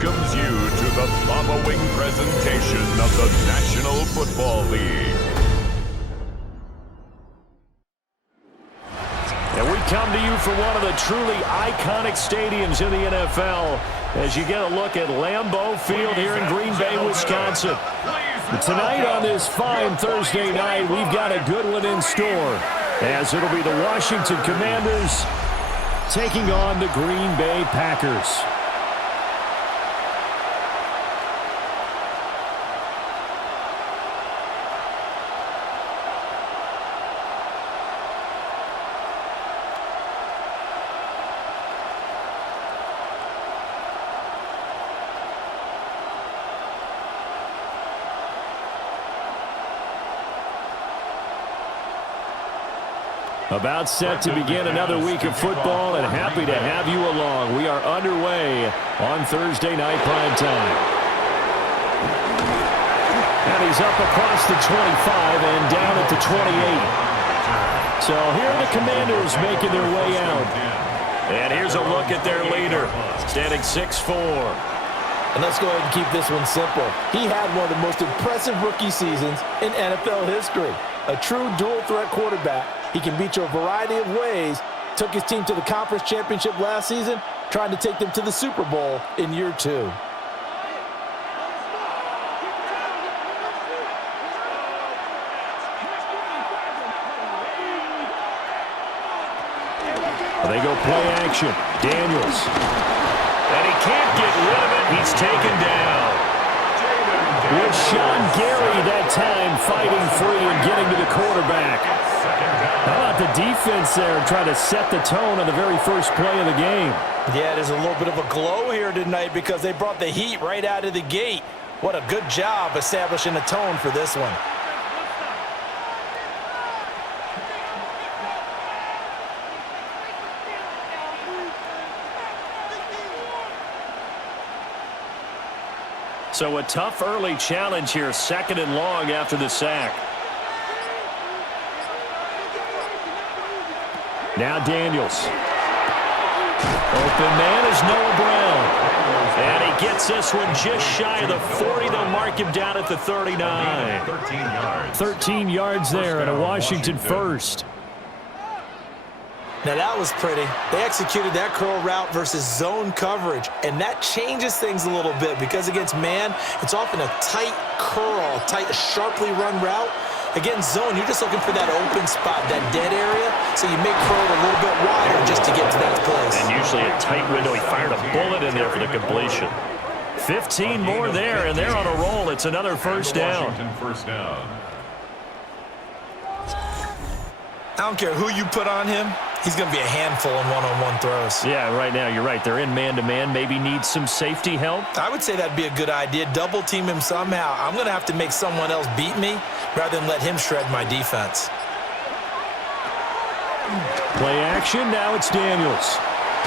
welcomes you to the following presentation of the National Football League. And we come to you from one of the truly iconic stadiums in the NFL as you get a look at Lambeau Field here in Green Bay, Wisconsin. Tonight on this fine Thursday night, we've got a good one in store, as it'll be the Washington Commanders taking on the Green Bay Packers. About set to begin another week of football, and happy to have you along. We are underway on Thursday night prime time. And he's up across the 25 and down at the 28. So here are the Commanders making their way out. And here's a look at their leader, standing 6'4". And let's go ahead and keep this one simple. He had one of the most impressive rookie seasons in NFL history. A true dual-threat quarterback. He can beat you a variety of ways. Took his team to the conference championship last season, trying to take them to the Super Bowl in year 2. They go play action. Daniels. And he can't get rid of it. He's taken down. With Sean Gary that time fighting free and getting to the quarterback. How about the defense there trying to set the tone on the very first play of the game? Yeah, there's a little bit of a glow here tonight because they brought the heat right out of the gate. What a good job establishing a tone for this one. So a tough early challenge here, 2nd and long after the sack. Now Daniels. Open man is Noah Brown. And he gets this one just shy of the 40. They'll mark him down at the 39. 13 yards there and a Washington first. Now that was pretty. They executed that curl route versus zone coverage, and that changes things a little bit because against man, it's often a tight curl, tight, sharply run route. Against zone, you're just looking for that open spot, that dead area, so you make curl a little bit wider just to get to that place. And usually a tight window. He fired a bullet in there for the completion. 15 more there, and they're on a roll. It's another first down. I don't care who you put on him. He's going to be a handful in one-on-one throws. Yeah, right now, you're right. They're in man-to-man. Maybe need some safety help. I would say that'd be a good idea. Double team him somehow. I'm going to have to make someone else beat me rather than let him shred my defense. Play action. Now it's Daniels.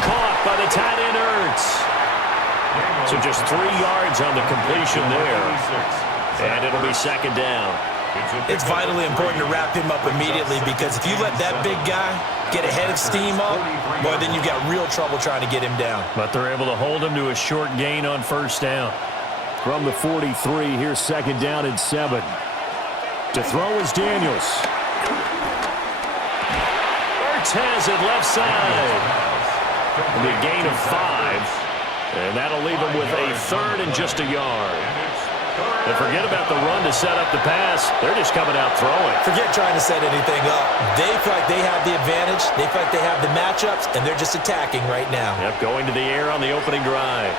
Caught by the tight end, Ertz. So just 3 yards on the completion there. And it'll be 2nd down. It's vitally important to wrap him up immediately because if you let that big guy get a head of steam up, boy, then you've got real trouble trying to get him down. But they're able to hold him to a short gain on first down. From the 43, here's 2nd down and 7. To throw is Daniels. Ertz has it left side. And a gain of 5. And that'll leave him with a 3rd and just a yard. And forget about the run to set up the pass. They're just coming out throwing. Forget trying to set anything up. They feel like they have the advantage. They feel like they have the matchups, and they're just attacking right now. Yep, going to the air on the opening drive.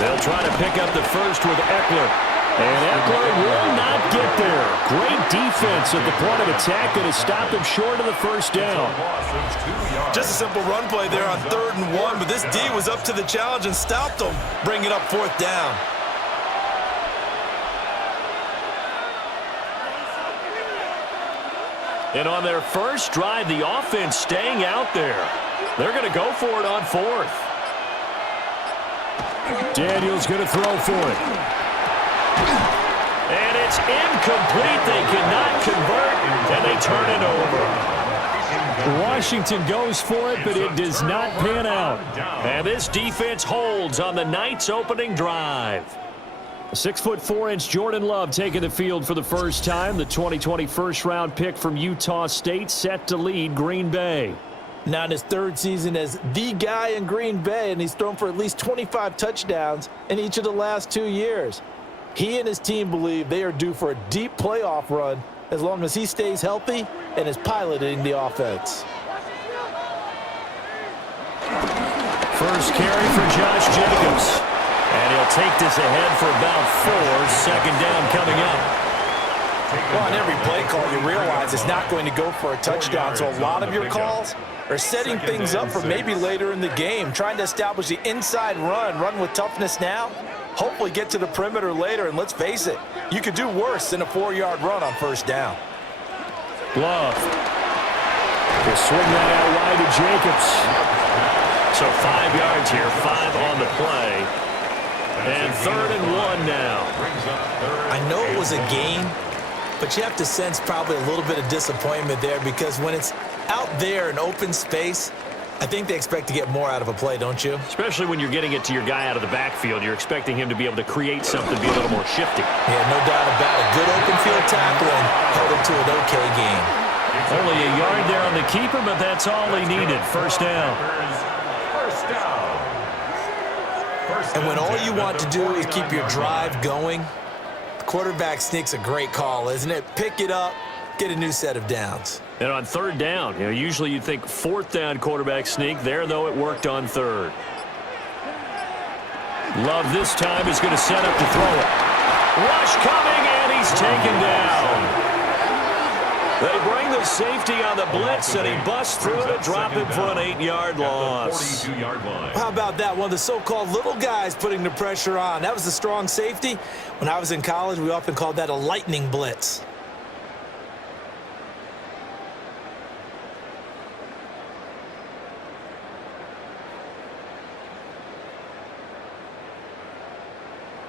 They'll try to pick up the first with Eckler. And Eckler will not get there. Great defense at the point of attack that has stopped him short of the first down. Just a simple run play there on 3rd and 1, but this D was up to the challenge and stopped them, bringing up 4th down. And on their first drive, the offense staying out there. They're going to go for it on 4th. Daniels going to throw for it. And it's incomplete. They cannot convert, and they turn it over. Washington goes for it, but it does not pan out. And this defense holds on the Knights' opening drive. 6'4" Jordan Love taking the field for the first time. The 2020 first-round pick from Utah State set to lead Green Bay. Now in his third season as the guy in Green Bay, and he's thrown for at least 25 touchdowns in each of the last 2 years. He and his team believe they are due for a deep playoff run as long as he stays healthy and is piloting the offense. First carry for Josh Jacobs. And he'll take this ahead for about 4. Second down coming up. Well, on every play call, you realize it's not going to go for a touchdown, so a lot of your calls are setting things up for maybe later in the game, trying to establish the inside run with toughness now, hopefully get to the perimeter later, and let's face it, you could do worse than a 4-yard run on first down. Love. He'll swing that out wide to Jacobs. So 5 yards here, 5 on the play. And 3rd and 1 now. I know it was a gain, but you have to sense probably a little bit of disappointment there because when it's out there in open space, I think they expect to get more out of a play, don't you? Especially when you're getting it to your guy out of the backfield. You're expecting him to be able to create something, be a little more shifty. Yeah, no doubt about it. Good open field tackle and held him to an okay game. Only a yard there on the keeper, but that's all he needed. First down. And when all you want to do is keep your drive going, the quarterback sneak's a great call, isn't it? Pick it up, get a new set of downs. And on 3rd down, usually you'd think 4th down quarterback sneak. There, though, it worked on 3rd. Love this time is going to set up to throw it. Rush coming, and he's taken down. They bring the safety on the blitz, and he busts through to drop him for an 8-yard loss. How about that? One of the so-called little guys putting the pressure on. That was the strong safety. When I was in college, we often called that a lightning blitz.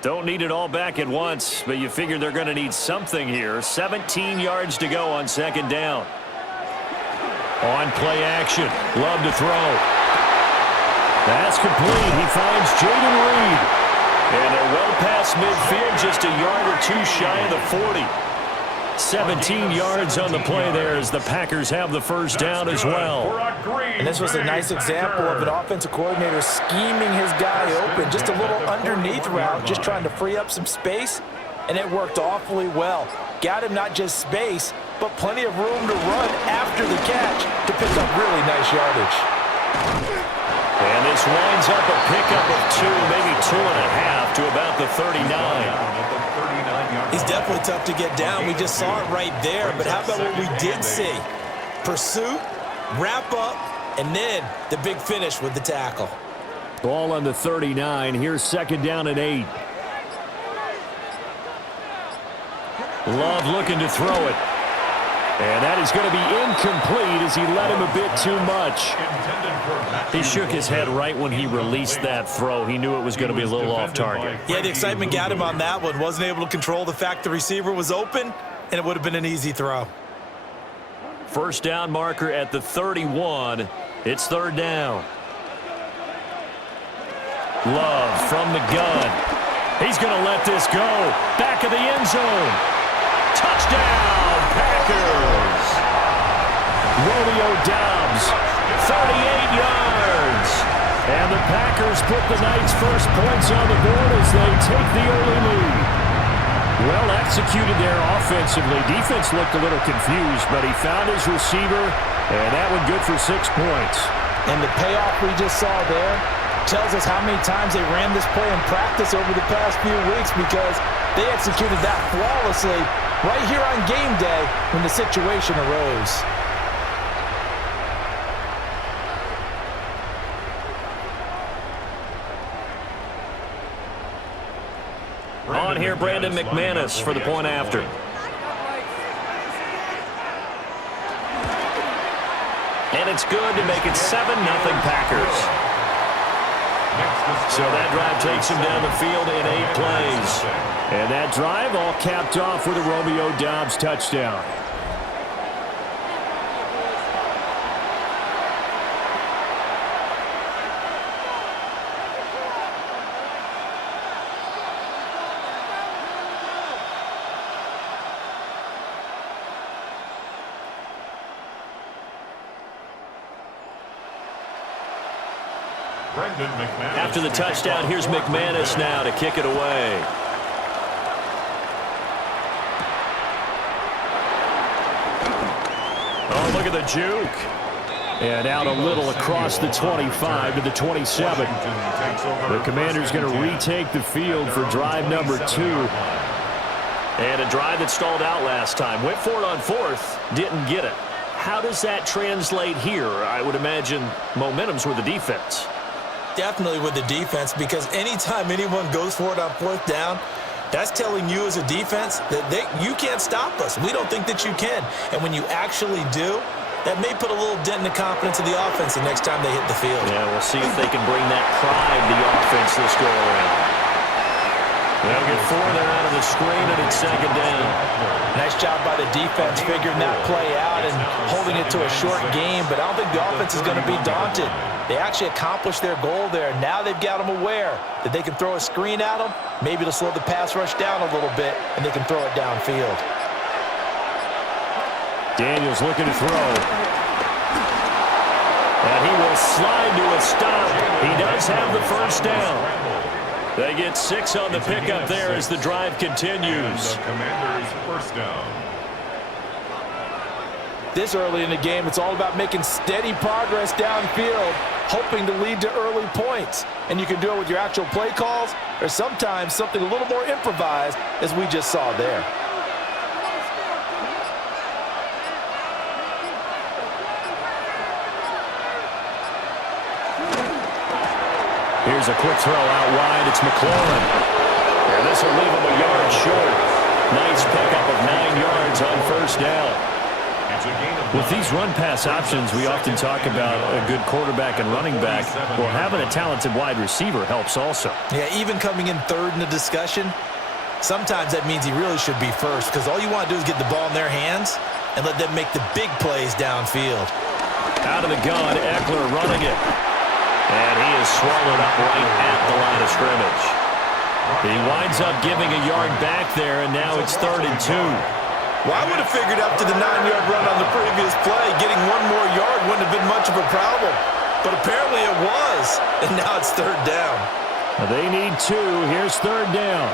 Don't need it all back at once, but you figure they're going to need something here. 17 yards to go on 2nd down. On play action. Love to throw. That's complete. He finds Jaden Reed. And they're well past midfield, just a yard or 2 shy of the 40. 17 yards on the play there as the Packers have the first down as well. And this was a nice example of an offensive coordinator scheming his guy open. Just a little underneath route, just trying to free up some space, and it worked awfully well. Got him not just space, but plenty of room to run after the catch to pick up really nice yardage. And this winds up a pickup of 2, maybe 2.5 to about the 39. He's definitely tough to get down. We just saw it right there. But how about what we did see? Pursuit, wrap up, and then the big finish with the tackle. Ball on the 39. Here's 2nd down and 8. Love looking to throw it. And that is going to be incomplete as he led him a bit too much. He shook his head right when he released that throw. He knew it was going to be a little off target. Yeah, the excitement got him on that one. Wasn't able to control the fact the receiver was open, and it would have been an easy throw. First down marker at the 31. It's 3rd down. Love from the gun. He's going to let this go. Back of the end zone. Touchdown, Packers. Romeo Doubs, 38 yards. And the Packers put the Knights' first points on the board as they take the early lead. Well executed there offensively. Defense looked a little confused, but he found his receiver, and that one good for 6 points. And the payoff we just saw there tells us how many times they ran this play in practice over the past few weeks because they executed that flawlessly right here on game day when the situation arose. On here, Brandon McManus for the point after. And it's good to make it 7-0 Packers. So that drive takes him down the field in 8 plays. And that drive all capped off with a Romeo Doubs touchdown. After the touchdown, here's McManus now to kick it away. Oh, look at the juke. And out a little across the 25 to the 27. The Commanders going to retake the field for drive number 2. And a drive that stalled out last time. Went for it on 4th, didn't get it. How does that translate here? I would imagine momentum's with the defense. Definitely with the defense, because anytime anyone goes for it on 4th down, that's telling you as a defense that you can't stop us. We don't think that you can. And when you actually do, that may put a little dent in the confidence of the offense the next time they hit the field. Yeah, we'll see if they can bring that pride to the offense this go around. They'll get 4 there out of the screen, and it's 2nd down. Nice job by the defense figuring that play out and holding it to a short game, but I don't think the offense is going to be daunted. They actually accomplished their goal there. Now they've got them aware that they can throw a screen at them, maybe to slow the pass rush down a little bit, and they can throw it downfield. Daniels looking to throw. And he will slide to a stop. He does have the 1st down. They get 6 on the pickup there as the drive continues. The Commanders' 1st down. This early in the game, it's all about making steady progress downfield, hoping to lead to early points. And you can do it with your actual play calls, or sometimes something a little more improvised, as we just saw there. Here's a quick throw out wide. It's McLaurin. And this will leave him a yard short. Nice pickup of 9 yards on 1st down. With these run-pass options, we often talk about a good quarterback and running back. Well, having a talented wide receiver helps also. Yeah, even coming in 3rd in the discussion, sometimes that means he really should be 1st, because all you want to do is get the ball in their hands and let them make the big plays downfield. Out of the gun, Eckler running it. And he is swallowed up right at the line of scrimmage. He winds up giving a yard back there, and now it's 3rd and 2. Well, I would have figured after the 9-yard run on the previous play, getting 1 more yard wouldn't have been much of a problem. But apparently it was, and now it's 3rd down. They need 2. Here's 3rd down.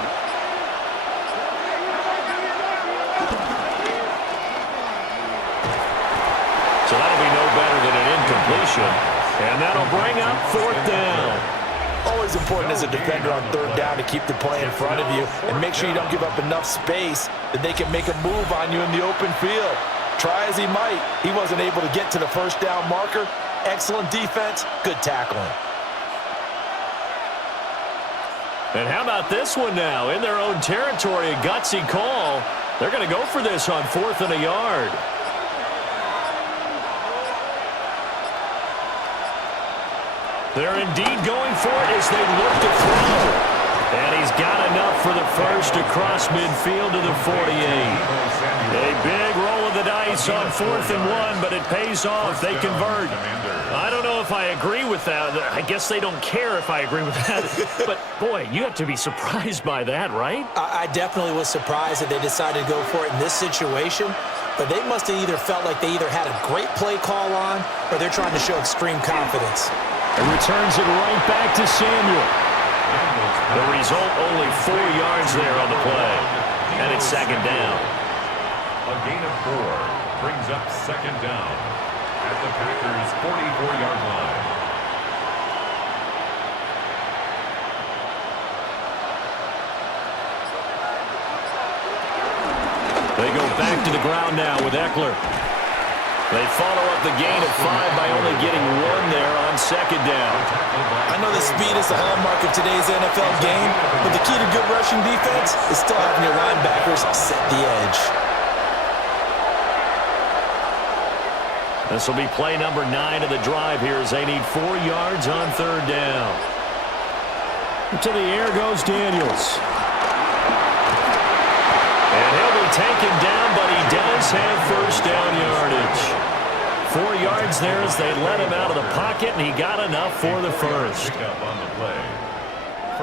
So that'll be no better than an incompletion. And that'll bring up 4th down. Always important as a defender on 3rd down to keep the play in front of you and make sure you don't give up enough space that they can make a move on you in the open field. Try as he might, he wasn't able to get to the 1st down marker. Excellent defense, good tackling. And how about this one now? In their own territory, a gutsy call. They're going to go for this on 4th and a yard. They're indeed going for it as they look to throw. And he's got enough for the 1st across midfield to the 48. A big roll of the dice on 4th and 1, but it pays off. They convert. I don't know if I agree with that. I guess they don't care if I agree with that. But, boy, you have to be surprised by that, right? I definitely was surprised that they decided to go for it in this situation. But they must have either felt like they either had a great play call on or they're trying to show extreme confidence. And returns it right back to Samuel. The result, only 4 yards there on the play. And it's 2nd down. A gain of 4 brings up 2nd down at the Packers' 44-yard line. They go back to the ground now with Eckler. They follow up the gain of 5 by only getting 1 there on 2nd down. I know the speed is the hallmark of today's NFL game, but the key to good rushing defense is still having your linebackers set the edge. This will be play number 9 of the drive here as they need 4 yards on 3rd down. To the air goes Daniels. And he'll be taken down, but he does have 1st down yardage. 4 yards there as they let him out of the pocket, and he got enough for the 1st.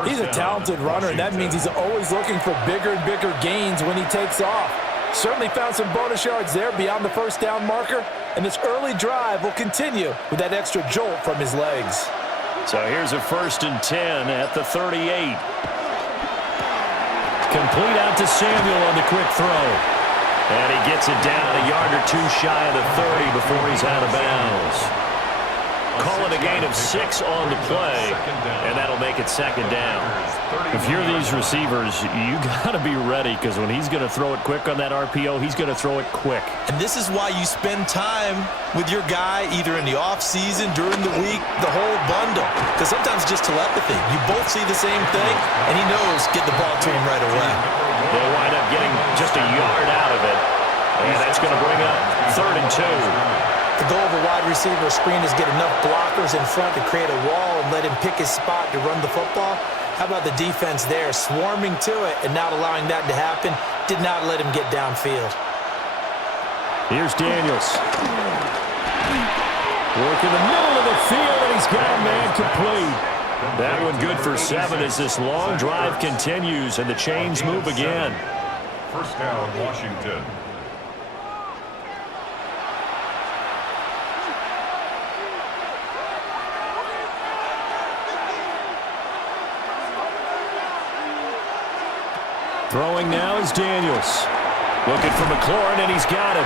He's a talented runner, and that means he's always looking for bigger and bigger gains when he takes off. Certainly found some bonus yards there beyond the 1st down marker, and this early drive will continue with that extra jolt from his legs. So here's a 1st and 10 at the 38. Complete out to Samuel on the quick throw. And he gets it down a yard or two shy of the 30 before he's out of bounds. Call it a gain of 6 on the play, and that'll make it 2nd down. If you're these receivers, you got to be ready, because when he's going to throw it quick on that RPO, he's going to throw it quick. And this is why you spend time with your guy either in the offseason, during the week, the whole bundle. Because sometimes it's just telepathy. You both see the same thing, and he knows get the ball to him right away. They'll wind up getting just a yard out of it, and that's going to bring up 3rd and 2. The goal of a wide receiver screen is get enough blockers in front to create a wall and let him pick his spot to run the football. How about the defense there, swarming to it and not allowing that to happen? Did not let him get downfield. Here's Daniels. Work in the middle of the field, and he's got a man complete. That one good for 7 as this long drive continues and the chains move again. 1st down, Washington. Throwing now is Daniels. Looking for McLaurin, and he's got him.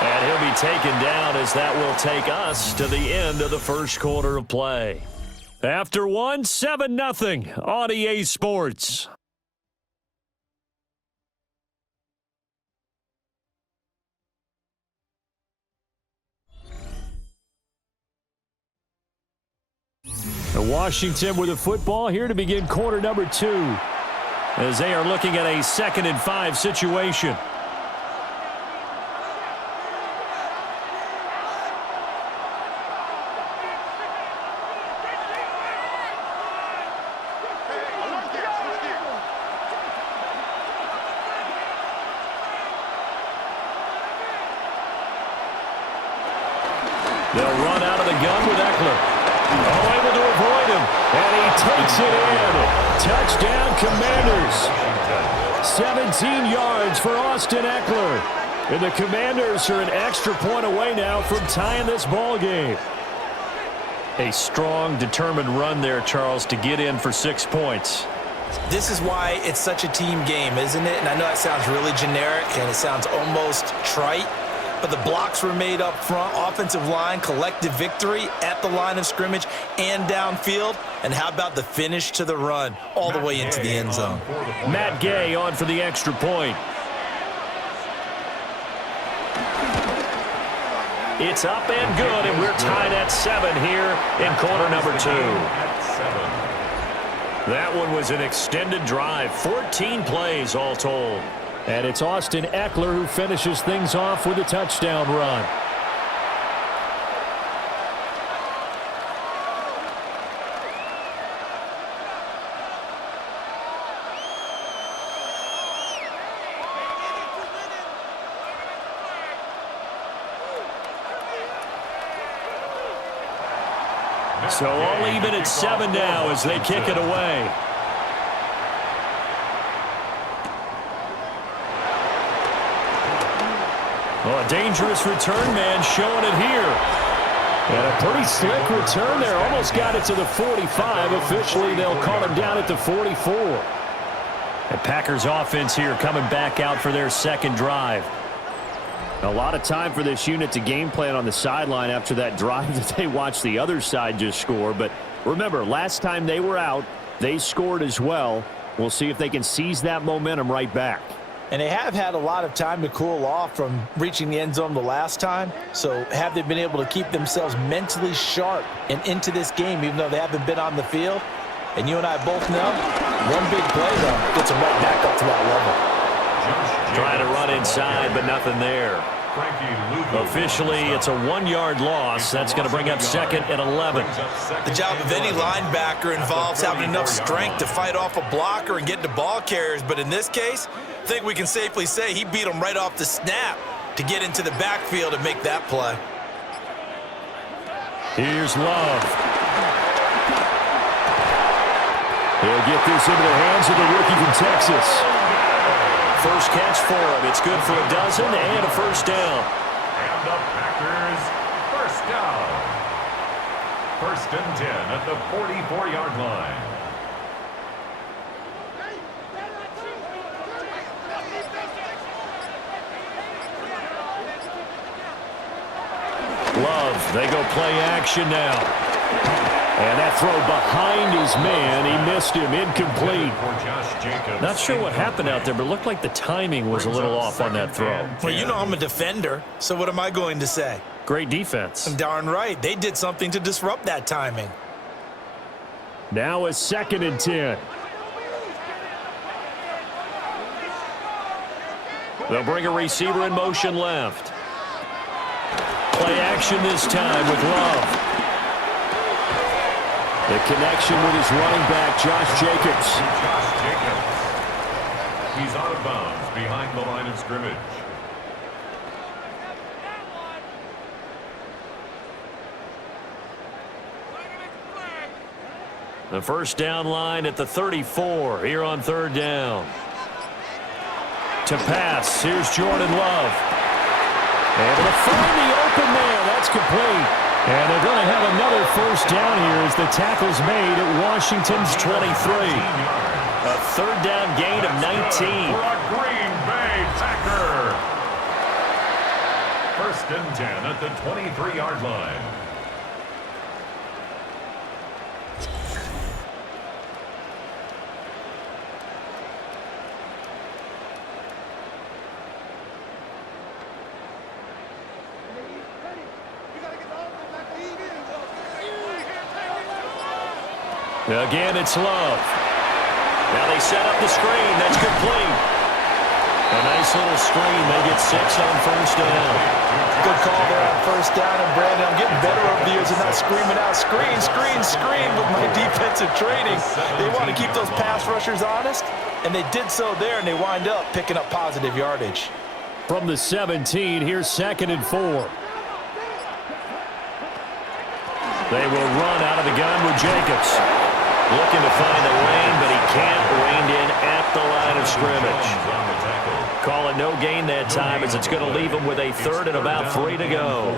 And he'll be taken down as that will take us to the end of the 1st quarter of play. After 1, 7-0 on EA Sports. Washington with the football here to begin quarter number 2. As they are looking at a 2nd and 5 situation. They'll run out of the gun with Eckler. Oh, able to avoid him. And he takes it in. Touchdown, Commanders. 17 yards for Austin Eckler. And the Commanders are an extra point away now from tying this ball game. A strong, determined run there, Charles, to get in for 6 points. This is why it's such a team game, isn't it? And I know that sounds really generic and it sounds almost trite, but the blocks were made up front, offensive line, collective victory at the line of scrimmage and downfield. And how about the finish to the run all the way into the end zone? Matt Gay on for the extra point. It's up and good, and we're tied at 7 here in quarter number 2. That one was an extended drive, 14 plays all told. And it's Austin Eckler who finishes things off with a touchdown run. So all even at 7 now as they kick it away. Well, a dangerous return man showing it here. And a pretty slick return there. Almost got it to the 45. Officially, they'll call him down at the 44. The Packers offense here coming back out for their 2nd drive. A lot of time for this unit to game plan on the sideline after that drive that they watched the other side just score. But remember, last time they were out, they scored as well. We'll see if they can seize that momentum right back. And they have had a lot of time to cool off from reaching the end zone the last time. So have they been able to keep themselves mentally sharp and into this game, even though they haven't been on the field? And you and I both know, one big play, though, gets them right back up to that level. Trying to run inside, but nothing there. Officially, it's a 1-yard loss. That's going to bring up 2nd and 11. The job of any linebacker involves having enough strength to fight off a blocker and get to ball carriers. But in this case, I think we can safely say he beat him right off the snap to get into the backfield and make that play. Here's Love. He'll get this into the hands of the rookie from Texas. First catch for him. It's good for a dozen and a 1st down. And the Packers, 1st down. First and 10 at the 44-yard line. Love, they go play action now. And that throw behind his man, he missed him, incomplete. Not sure what happened out there, but it looked like the timing was a little off on that throw. Well, you know I'm a defender, so what am I going to say? Great defense. Darn right. They did something to disrupt that timing. Now a second and 10. They'll bring a receiver in motion left. Play action this time with Love. The connection with his running back, Josh Jacobs. He's out of bounds behind the line of scrimmage. The first down line at the 34 here on third down. To pass, here's Jordan Love. Able to find the open man. That's complete. And they're going to have another first down here as the tackle's made at Washington's 23. A third down gain of 19. For a Green Bay Packer. First and 10 at the 23-yard line. Again, it's Love. Now they set up the screen. That's complete. A nice little screen. They get 6 on first down. Good call there on first down. And Brandon, I'm getting better over the years and not screaming out, screen, screen, screen with my defensive training. They want to keep those pass rushers honest, and they did so there, and they wind up picking up positive yardage. From the 17, here's second and 4. They will run out of the gun with Jacobs. Looking to find a lane, but he can't. Reined in at the line of scrimmage. Call it no gain that time as it's going to leave him with a third and about 3 to go.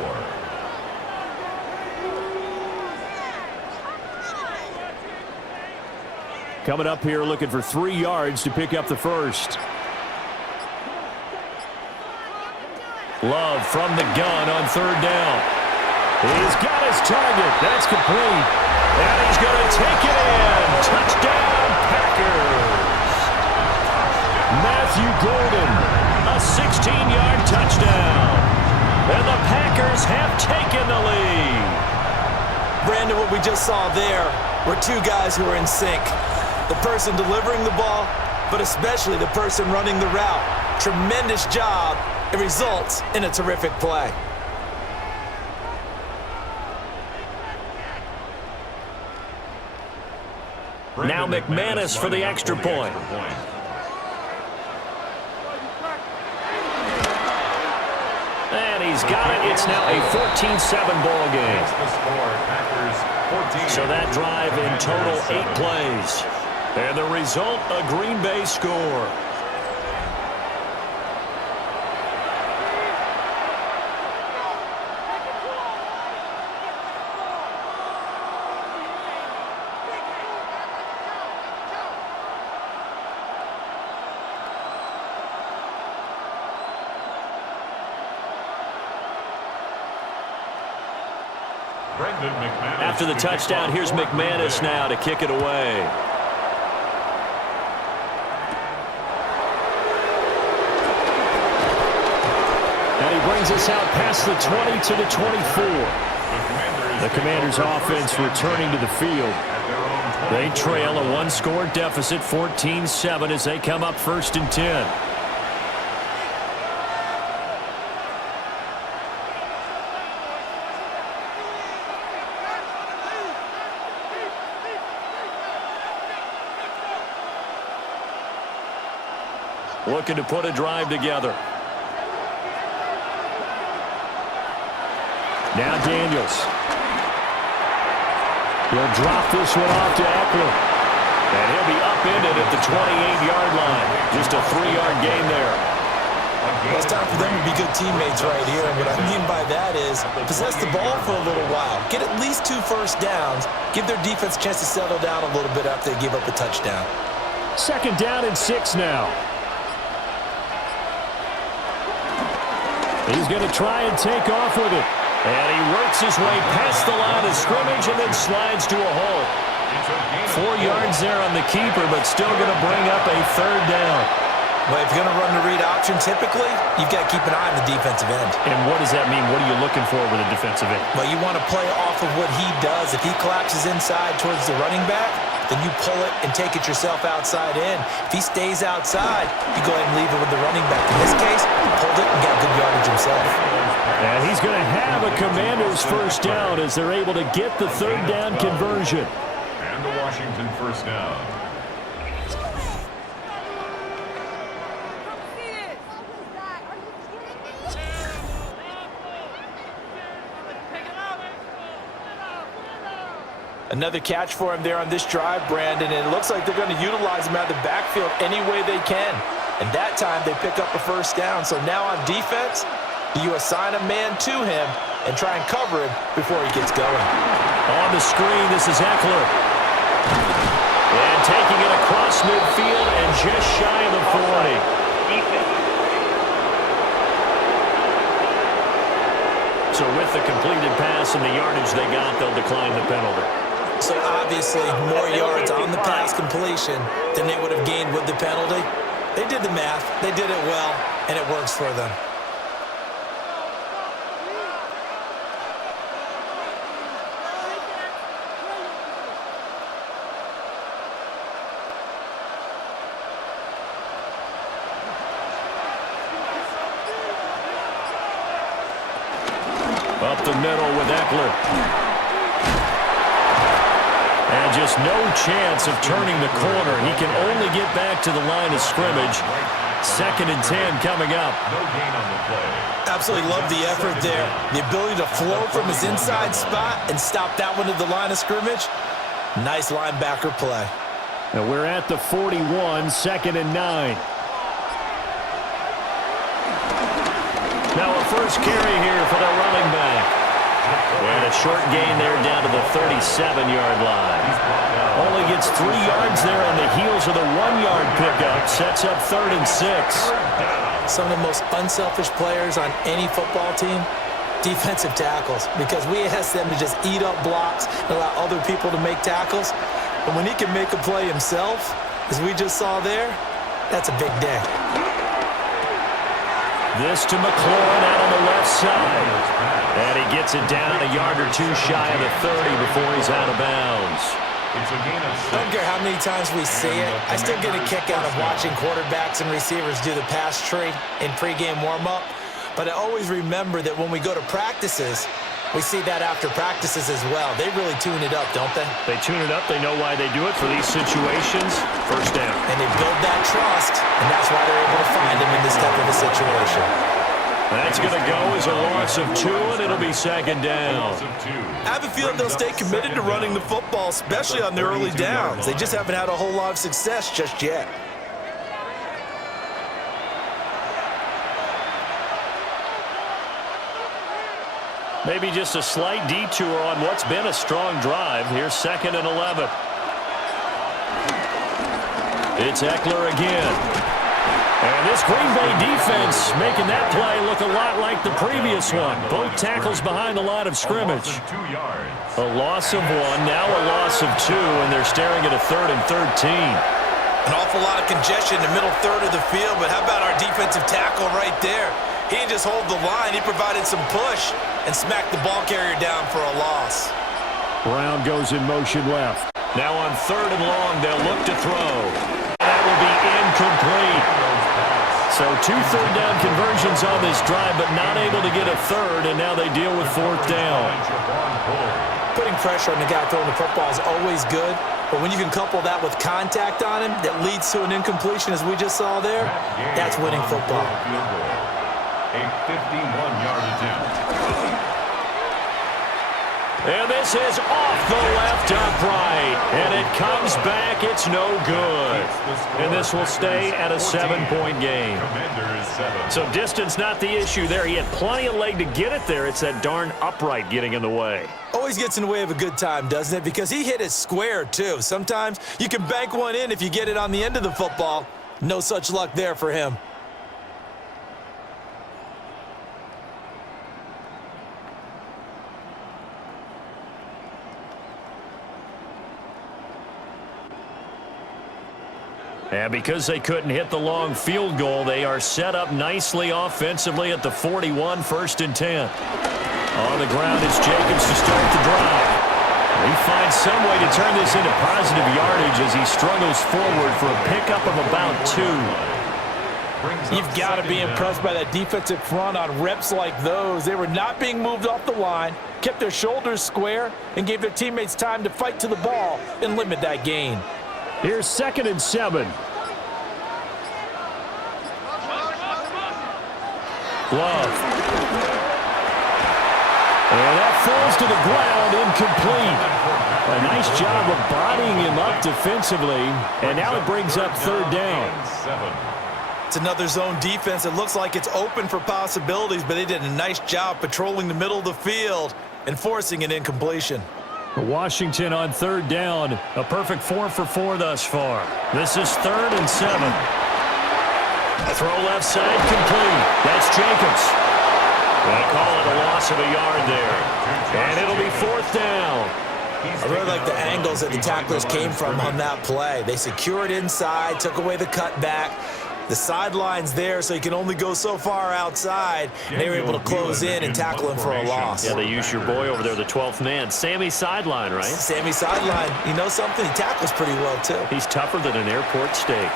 Coming up here looking for 3 yards to pick up the first. Love from the gun on third down. He's got his target. That's complete. And he's going to take it in. Touchdown, Packers. Matthew Golden, a 16-yard touchdown. And the Packers have taken the lead. Brandon, what we just saw there were 2 guys who were in sync. The person delivering the ball, but especially the person running the route. Tremendous job. It results in a terrific play. Now McManus for the extra point. And he's got it. It's now a 14-7 ball game. So that drive in total 8 plays. And the result, a Green Bay score. After the touchdown, here's McManus now to kick it away. And he brings us out past the 20 to the 24. The Commanders' offense returning to the field. They trail a 1-score deficit, 14-7, as they come up first and 10. Looking to put a drive together. Now Daniels. He'll drop this one off to Eckler. And he'll be upended at the 28-yard line. Just a 3-yard gain there. Well, it's time for them to be good teammates right here. And what I mean by that is possess the ball for a little while. Get at least 2 first downs. Give their defense a chance to settle down a little bit after they give up a touchdown. 2nd down and 6 now. He's going to try and take off with it. And he works his way past the line of scrimmage and then slides to a hole. 4 yards there on the keeper, but still going to bring up a 3rd down. Well, if you're going to run the read option, typically, you've got to keep an eye on the defensive end. And what does that mean? What are you looking for with a defensive end? Well, you want to play off of what he does. If he collapses inside towards the running back, then you pull it and take it yourself outside in. If he stays outside, you go ahead and leave it with the running back. In this case, he pulled it and got good yardage himself. And he's going to have a Commander's 1st down as they're able to get the 3rd down conversion. And the Washington 1st down. Another catch for him there on this drive, Brandon, and it looks like they're going to utilize him out of the backfield any way they can. And that time they pick up a 1st down. So now on defense, you assign a man to him and try and cover him before he gets going. On the screen, this is Eckler. And taking it across midfield and just shy of the 40. So with the completed pass and the yardage they got, they'll decline the penalty. So obviously more yards on the pass completion than they would have gained with the penalty. They did the math. They did it well, and it works for them. Up the middle with Eckler. And just no chance of turning the corner. He can only get back to the line of scrimmage. 2nd and 10 coming up. No gain on the play. Absolutely love the effort there. The ability to flow from his inside spot and stop that one to the line of scrimmage. Nice linebacker play. And we're at the 41, 2nd and 9. Now a 1st carry here for the running back. And a short gain there down to the 37-yard line. Only gets 3 yards there on the heels of the 1-yard pickup. Sets up 3rd and 6. Some of the most unselfish players on any football team, defensive tackles, because we ask them to just eat up blocks and allow other people to make tackles. But when he can make a play himself, as we just saw there, that's a big day. This to McLaurin out on the left side. And he gets it down a yard or 2 shy of the 30 before he's out of bounds. It's a gain of 6. I don't care how many times we see it. I still get a kick out of watching quarterbacks and receivers do the pass tree in pregame warm-up. But I always remember that when we go to practices, we see that after practices as well. They really tune it up, don't they? They tune it up. They know why they do it for these situations. 1st down. And they build that trust, and that's why they're able to find him in this type of a situation. That's going to go as a loss of 2, and it'll be 2nd down. I have a feeling they'll stay committed to running the football, especially on their early downs. They just haven't had a whole lot of success just yet. Maybe just a slight detour on what's been a strong drive. Here's 2nd and 11. It's Eckler again. And this Green Bay defense making that play look a lot like the previous one. Both tackles behind the line of scrimmage. A loss of 1, now a loss of 2, and they're staring at a 3rd and 13. An awful lot of congestion in the middle third of the field, but how about our defensive tackle right there? He didn't just hold the line, he provided some push and smacked the ball carrier down for a loss. Brown goes in motion left. Now on 3rd and long, they'll look to throw. That will be incomplete. So 2 third-down conversions on this drive, but not able to get a 3rd, and now they deal with 4th down. Putting pressure on the guy throwing the football is always good, but when you can couple that with contact on him that leads to an incompletion, as we just saw there, that's winning football. A 51-yard attempt. And this is off the left upright. And And it comes back. It's no good. And this will stay at a 7-point game. So distance not the issue there. He had plenty of leg to get it there. It's that darn upright getting in the way. Always gets in the way of a good time, doesn't it? Because he hit it square, too. Sometimes you can bank one in if you get it on the end of the football. No such luck there for him. And because they couldn't hit the long field goal, they are set up nicely offensively at the 41, 1st and 10. On the ground is Jacobs to start the drive. He finds some way to turn this into positive yardage as he struggles forward for a pickup of about 2. You've got to be impressed by that defensive front on reps like those. They were not being moved off the line, kept their shoulders square, and gave their teammates time to fight to the ball and limit that gain. Here's 2nd and 7. Love. And that falls to the ground, incomplete. A nice job of bodying him up defensively, and now it brings up 3rd down. It's another zone defense. It looks like it's open for possibilities, but they did a nice job patrolling the middle of the field and forcing an incompletion. Washington on 3rd down, a perfect 4 for 4 thus far. This is 3rd and 7. Throw left side complete. That's Jacobs. They call it a loss of a yard there. And it'll be 4th down. I really like the angles that the tacklers came from on that play. They secured inside, took away the cutback. The sideline's there, so you can only go so far outside. And they were able to close in and tackle him for a loss. Yeah, they used your boy over there, the 12th man. Sammy sideline, right? Sammy sideline. You know something? He tackles pretty well, too. He's tougher than an airport steak.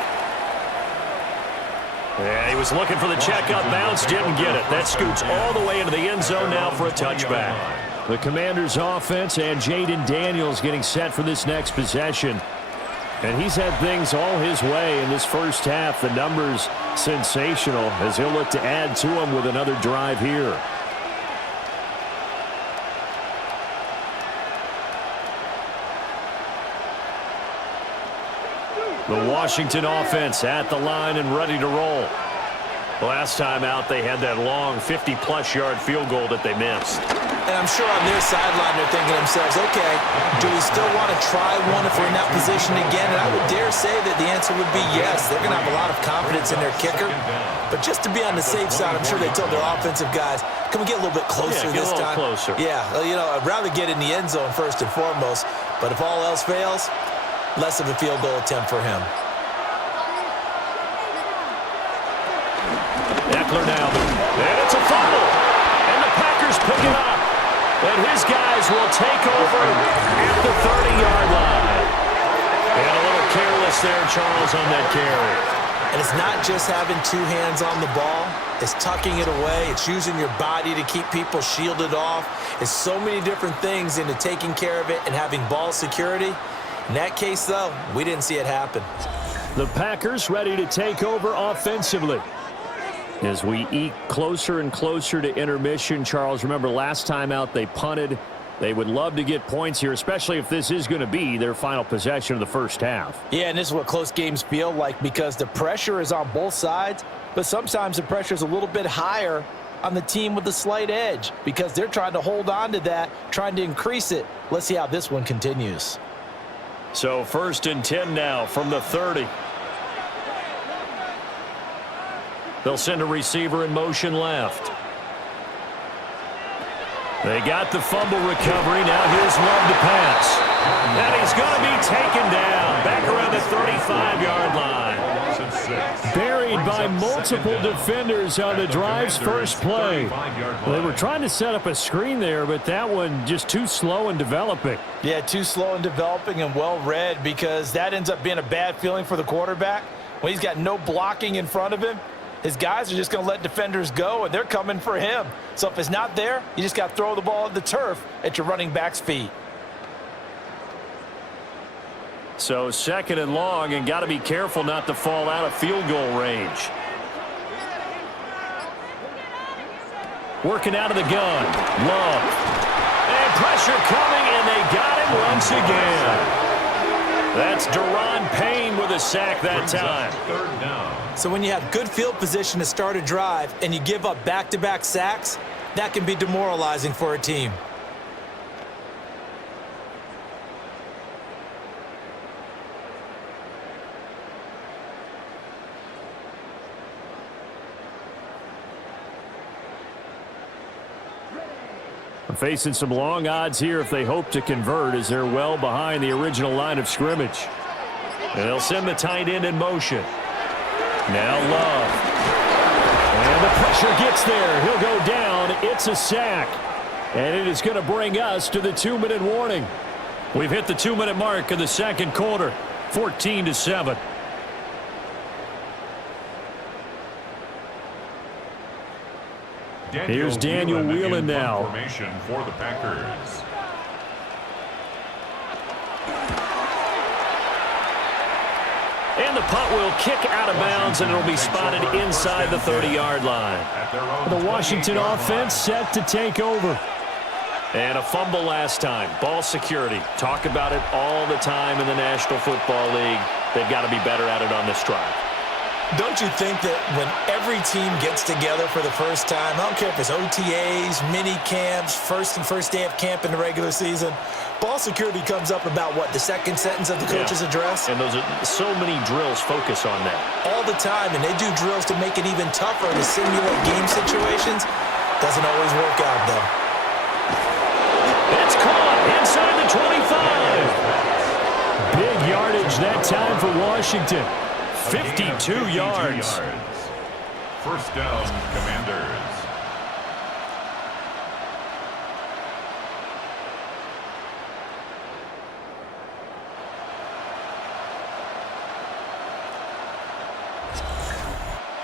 Yeah, he was looking for the check-up bounce, didn't get it. That scoots all the way into the end zone now for a touchback. The Commanders' offense and Jaden Daniels getting set for this next possession. And he's had things all his way in this first half. The numbers sensational as he'll look to add to them with another drive here. The Washington offense at the line and ready to roll. Last time out, they had that long 50-plus yard field goal that they missed. And I'm sure on their sideline they're thinking to themselves, okay, do we still want to try one if we're in that position again? And I would dare say that the answer would be yes. They're going to have a lot of confidence in their kicker. But just to be on the safe side, I'm sure they told their offensive guys, can we get a little bit closer this time? Closer. Yeah, you know, I'd rather get in the end zone first and foremost. But if all else fails, less of a field goal attempt for him. Eckler now. And it's a fumble. And the Packers pick it up. And his guys will take over at the 30-yard line. And a little careless there, Charles, on that carry. And it's not just having 2 hands on the ball. It's tucking it away. It's using your body to keep people shielded off. It's so many different things into taking care of it and having ball security. In that case, though, we didn't see it happen. The Packers ready to take over offensively. As we eke closer and closer to intermission, Charles, remember last time out they punted. They would love to get points here, especially if this is going to be their final possession of the first half. Yeah, and this is what close games feel like because the pressure is on both sides, but sometimes the pressure is a little bit higher on the team with the slight edge because they're trying to hold on to that, trying to increase it. Let's see how this one continues. So 1st and 10 now from the 30. They'll send a receiver in motion left. They got the fumble recovery. Now here's Love to pass. And he's going to be taken down back around the 35-yard line. Buried by multiple defenders on the drive's first play. They were trying to set up a screen there, but that one just too slow in developing. Yeah, too slow in developing and well read because that ends up being a bad feeling for the quarterback. When he's got no blocking in front of him, his guys are just going to let defenders go, and they're coming for him. So if it's not there, you just got to throw the ball at the turf at your running back's feet. So 2nd and long, and got to be careful not to fall out of field goal range. Working out of the gun. Love. And pressure coming, and they got him once again. That's Deron Payne with a sack that time. Third down. So when you have good field position to start a drive and you give up back-to-back sacks, that can be demoralizing for a team. Facing some long odds here if they hope to convert, as they're well behind the original line of scrimmage. And they'll send the tight end in motion. Now Love. And the pressure gets there. He'll go down. It's a sack. And it is going to bring us to the 2-minute warning. We've hit the 2-minute mark of the second quarter. 14-7. Here's Daniel Whelan now. Formation for the Packers. And the punt will kick out of bounds, and it'll be spotted inside the 30-yard line. The Washington offense set to take over. And a fumble last time. Ball security. Talk about it all the time in the National Football League. They've got to be better at it on this drive. Don't you think that when every team gets together for the first time, I don't care if it's OTAs, mini camps, first day of camp in the regular season, ball security comes up about what, the second sentence of the coach's address? And those are so many drills focus on that. All the time, and they do drills to make it even tougher to simulate game situations. Doesn't always work out, though. It's caught inside the 25. Big yardage that time for Washington. 52 yards. First down, Commanders.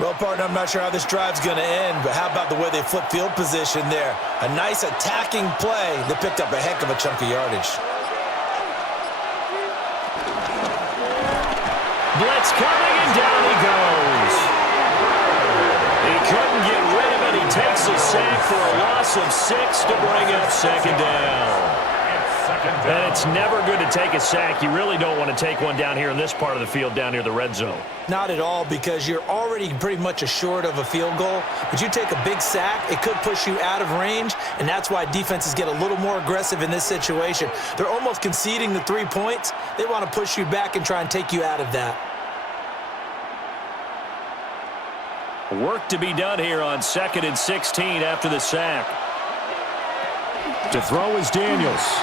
Well, partner, I'm not sure how this drive's going to end, but how about the way they flip field position there? A nice attacking play that picked up a heck of a chunk of yardage. Blitz coming, and down he goes. He couldn't get rid of it. He takes a sack for a loss of 6 to bring up second down. And it's never good to take a sack. You really don't want to take one down here in this part of the field, down near the red zone. Not at all, because you're already pretty much assured of a field goal. But you take a big sack, it could push you out of range, and that's why defenses get a little more aggressive in this situation. They're almost conceding the 3 points. They want to push you back and try and take you out of that. Work to be done here on 2nd and 16 after the sack. To throw is Daniels.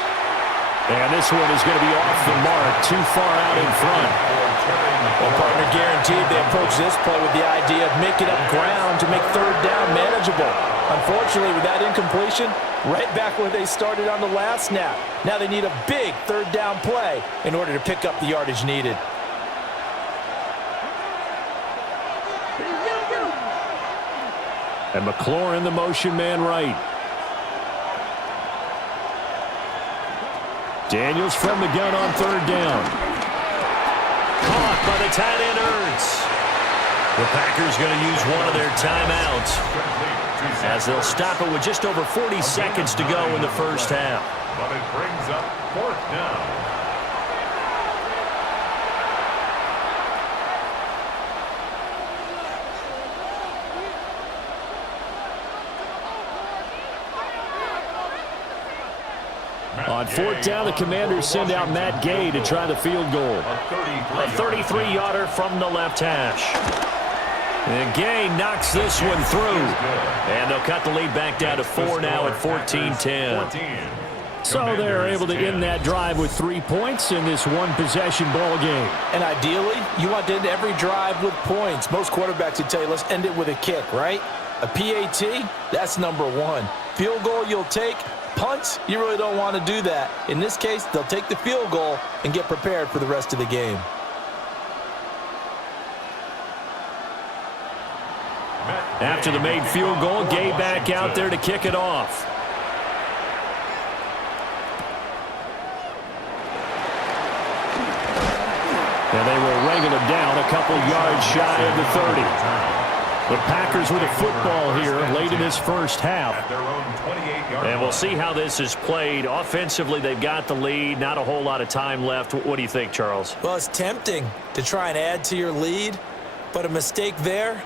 And this one is going to be off the mark, too far out in front. Well, partner, guaranteed they approach this play with the idea of making up ground to make third down manageable. Unfortunately, with that incompletion, right back where they started on the last snap. Now they need a big third down play in order to pick up the yardage needed. And McLaurin, the motion man right. Daniels from the gun on third down. Caught by the tight end Ertz. The Packers going to use one of their timeouts, as they'll stop it with just over 40 seconds to go in the first half. But it brings up fourth down. On fourth down, the Commanders send out Matt Gay to try the field goal. A 33-yarder from the left hash. And Gay knocks this one through. And they'll cut the lead back down to 4 now at 14-10. So they're able to end that drive with 3 points in this one-possession ball game. And ideally, you want to end every drive with points. Most quarterbacks would tell you, let's end it with a kick, right? A PAT, that's number one. Field goal you'll take. Punts, you really don't want to do that. In this case, they'll take the field goal and get prepared for the rest of the game. After the made field goal, Gay back out there to kick it off. And they will wrangle him down a couple yards shy of the 30. The Packers with a football here late in this first half. At their own 28-yard And we'll line. see how this is played. Offensively, they've got the lead. Not a whole lot of time left. What do you think, Charles? Well, it's tempting to try and add to your lead, but a mistake there,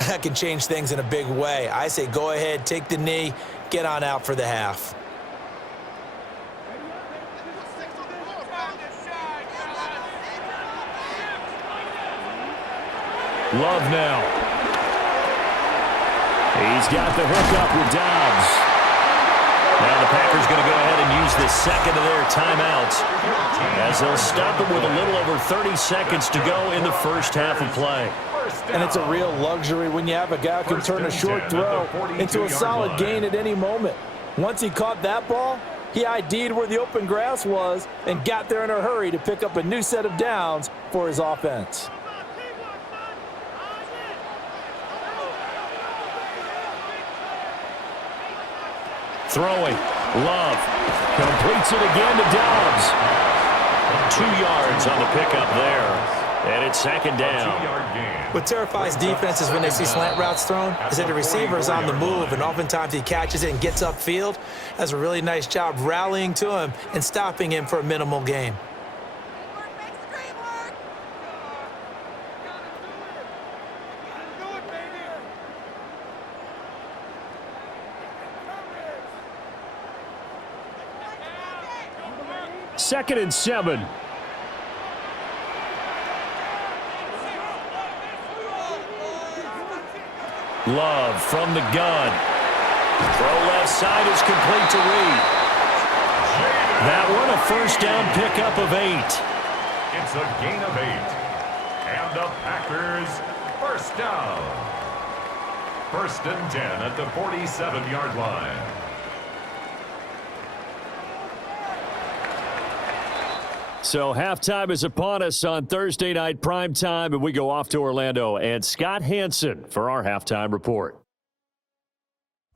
that can change things in a big way. I say go ahead, take the knee, get on out for the half. Love now. He's got the hook up with Dobbs. Now the Packers going to go ahead and use the second of their timeouts as they'll stop it with a little over 30 seconds to go in the first half of play. And it's a real luxury when you have a guy who can turn a short throw into a solid gain at any moment. Once he caught that ball, he ID'd where the open grass was and got there in a hurry to pick up a new set of downs for his offense. Throwing. Love. Completes it again to Dobbs. 2 yards on the pickup there. And it's second down. What terrifies defenses when they see slant routes thrown is that the receiver is on the move, and oftentimes he catches it and gets upfield. Does a really nice job rallying to him and stopping him for a minimal gain. Second and 7. Love from the gun. Throw left side is complete to Reed. That one a first down pickup of 8. It's a gain of 8. And the Packers first down. First and 10 at the 47-yard line. So halftime is upon us on Thursday night primetime, and we go off to Orlando. And Scott Hansen for our halftime report.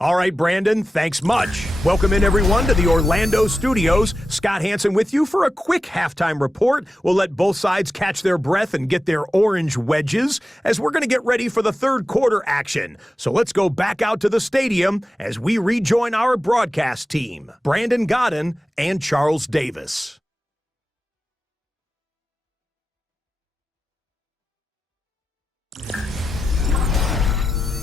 All right, Brandon, thanks much. Welcome in, everyone, to the Orlando studios. Scott Hansen with you for a quick halftime report. We'll let both sides catch their breath and get their orange wedges as we're going to get ready for the third quarter action. So let's go back out to the stadium as we rejoin our broadcast team, Brandon Godden and Charles Davis.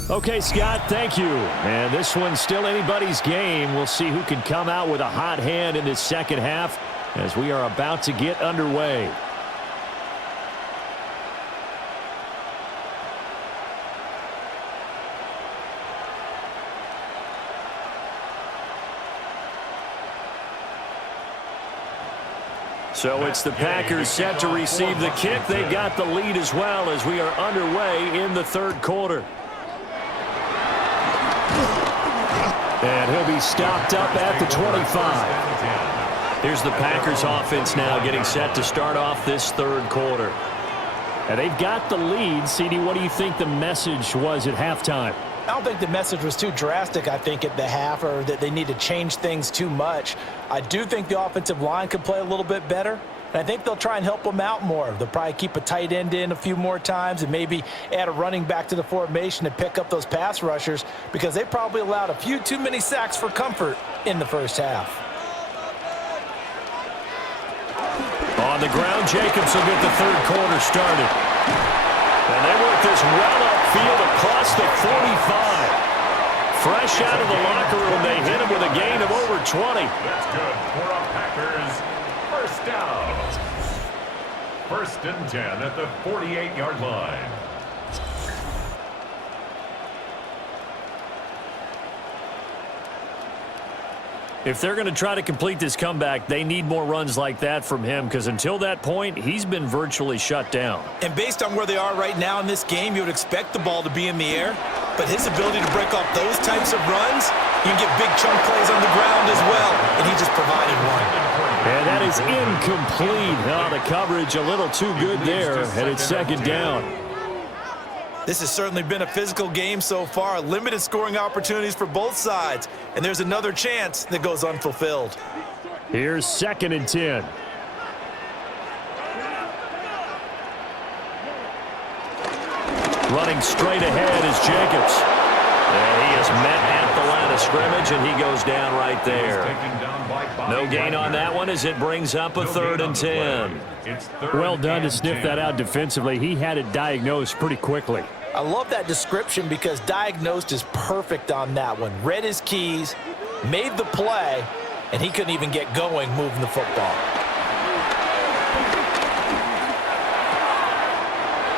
Okay, Scott, thank you. And this one's still anybody's game. We'll see who can come out with a hot hand in this second half as we are about to get underway. So it's the Packers set to receive the kick. They've got the lead as well as we are underway in the third quarter. And he'll be stopped up at the 25. Here's the Packers offense now getting set to start off this third quarter. And they've got the lead. CD, what do you think the message was at halftime? I don't think the message was too drastic, I think, at the half, or that they need to change things too much. I do think the offensive line could play a little bit better, and I think they'll try and help them out more. They'll probably keep a tight end in a few more times and maybe add a running back to the formation to pick up those pass rushers because they probably allowed a few too many sacks for comfort in the first half. On the ground, Jacobs will get the third quarter started. And they work this well upfield across the 45. Fresh out of the locker room, they hit him with a gain of over 20. That's good for a Packers first down. First and 10 at the 48-yard line. If they're going to try to complete this comeback, they need more runs like that from him because until that point, he's been virtually shut down. And based on where they are right now in this game, you would expect the ball to be in the air. But his ability to break off those types of runs, you can get big chunk plays on the ground as well. And he just provided one. And that is incomplete. Oh, the coverage a little too good there, and it's second down. This has certainly been a physical game so far. Limited scoring opportunities for both sides. And there's another chance that goes unfulfilled. Here's second and 10. Running straight ahead is Jacobs. And he is met at the line of scrimmage, and he goes down right there. No gain on that one as it brings up a 3rd and 10. Well done to sniff that out defensively. He had it diagnosed pretty quickly. I love that description because diagnosed is perfect on that one. Read his keys, made the play, and he couldn't even get going moving the football.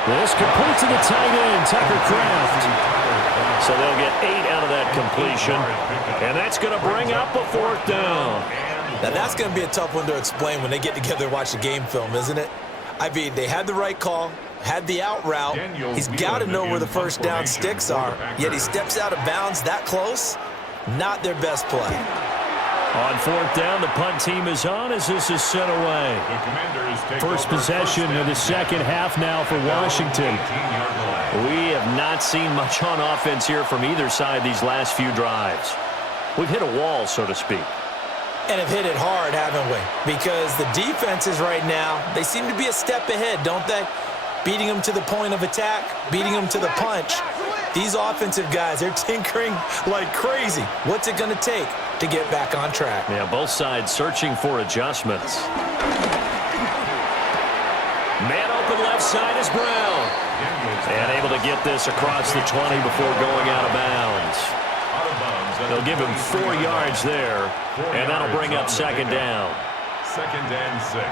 This complete to the tight end, Tucker Kraft. So they'll get 8 out of that completion, and that's going to bring up a 4th down. Now that's going to be a tough one to explain when they get together and watch the game film, isn't it? I mean, they had the right call, had the out route. He's got to know where the first down sticks are, yet he steps out of bounds that close. Not their best play. On 4th down, the punt team is on as this is sent away. First possession of the second half now for Washington. We have not seen much on offense here from either side these last few drives. We've hit a wall, so to speak. And have hit it hard, haven't we? Because the defenses right now, they seem to be a step ahead, don't they? Beating them to the point of attack, beating them to the punch. These offensive guys, they're tinkering like crazy. What's it going to take to get back on track? Yeah, both sides searching for adjustments. Man open left side is Brown. And able to get this across the 20 before going out of bounds. They'll give him 4 yards there, and that'll bring up 2nd down. 2nd and 6.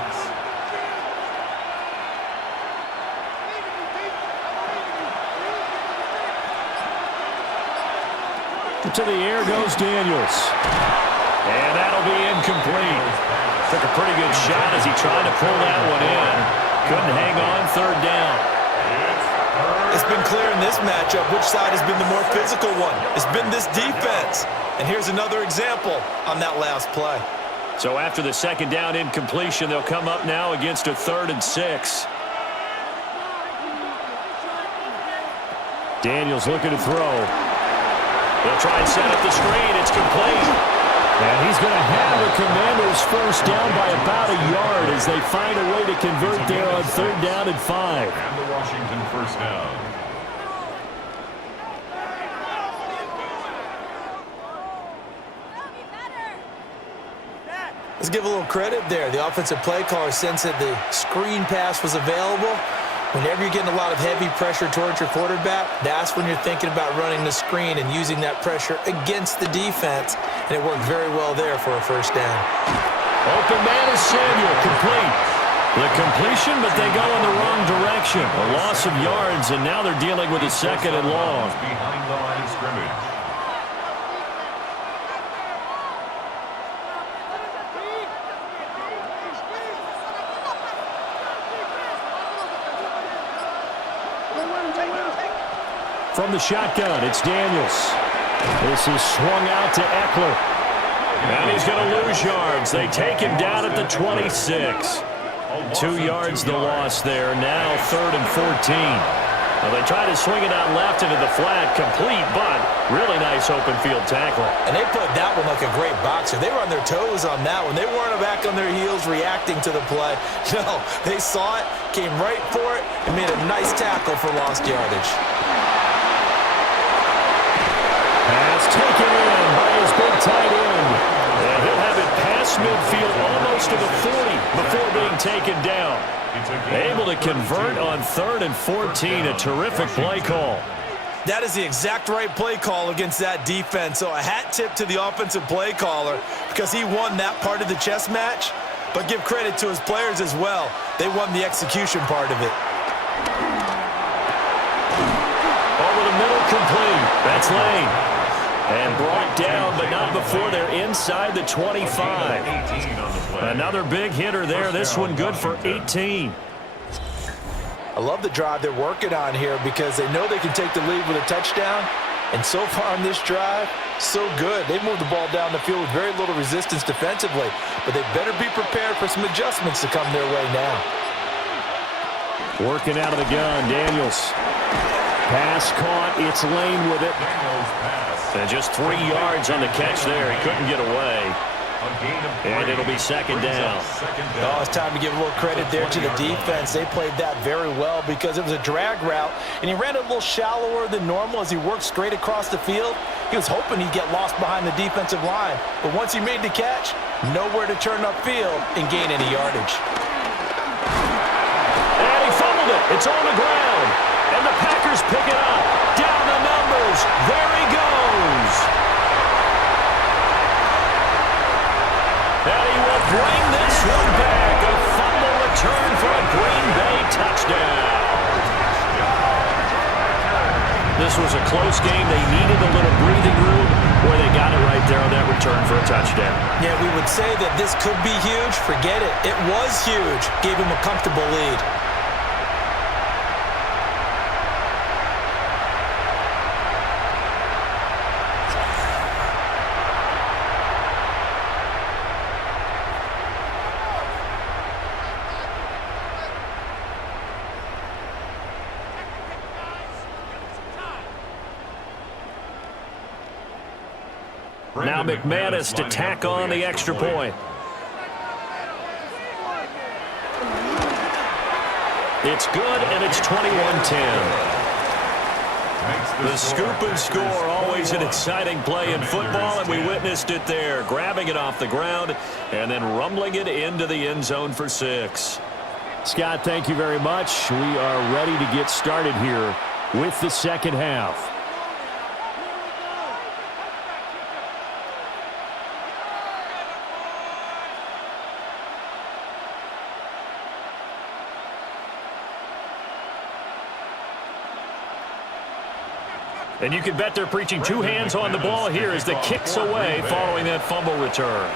To the air goes Daniels. And that'll be incomplete. Took a pretty good shot as he tried to pull that one in. Couldn't hang on 3rd down. It's been clear in this matchup which side has been the more physical one. It's been this defense. And here's another example on that last play. So after the 2nd down incompletion, they'll come up now against a 3rd and 6. Daniels looking to throw. They'll try and set up the screen. It's complete. And he's going to have the Commanders first down by about a yard as they find a way to convert there on 3rd down and 5. And the Washington first down. Let's give a little credit there. The offensive play caller sensed that the screen pass was available. Whenever you're getting a lot of heavy pressure towards your quarterback, that's when you're thinking about running the screen and using that pressure against the defense. And it worked very well there for a first down. Open man is Samuel, complete. The completion, but they go in the wrong direction. A loss of yards, and now they're dealing with a 2nd and long. Behind the line of scrimmage. From the shotgun, it's Daniels. This is swung out to Eckler. And he's going to lose yards. They take him down at the 26. 2 yards the loss there. Now 3rd and 14. Well, they try to swing it out left into the flat. Complete, but really nice open field tackle. And they put that one like a great boxer. They were on their toes on that one. They weren't back on their heels reacting to the play. No, they saw it, came right for it, and made a nice tackle for lost yardage. Pass taken in by his big tight end. And he'll have it past midfield almost to the 40 before being taken down. Able to convert on 3rd and 14. A terrific play call. That is the exact right play call against that defense. So a hat tip to the offensive play caller because he won that part of the chess match. But give credit to his players as well. They won the execution part of it. Over the middle, complete. That's Lane. And brought down, but not before they're inside the 25. Another big hitter there. This one good for 18. I love the drive they're working on here because they know they can take the lead with a touchdown. And so far on this drive, so good. They moved the ball down the field with very little resistance defensively. But they better be prepared for some adjustments to come their way now. Working out of the gun, Daniels. Pass caught. It's Lane with it. And just 3 yards on the catch there. He couldn't get away. And it'll be second down. Oh, it's time to give a little credit there to the defense. They played that very well because it was a drag route, and he ran a little shallower than normal as he worked straight across the field. He was hoping he'd get lost behind the defensive line, but once he made the catch, nowhere to turn upfield and gain any yardage. And he fumbled it. It's on the ground. And the Packers pick it up. Down the numbers. There he goes. And he will bring this one back. A fumble return for a Green Bay touchdown. This was a close game. They needed a little breathing room, where they got it right there on that return for a touchdown. Yeah, we would say that this could be huge. Forget it. It was huge. Gave him a comfortable lead. Now McManus to tack on the extra point. It's good, and it's 21-10. The scoop and score, always an exciting play in football, and we witnessed it there, grabbing it off the ground and then rumbling it into the end zone for 6. Scott, thank you very much. We are ready to get started here with the second half. And you can bet they're preaching two hands on the ball here as the kick's away following that fumble return.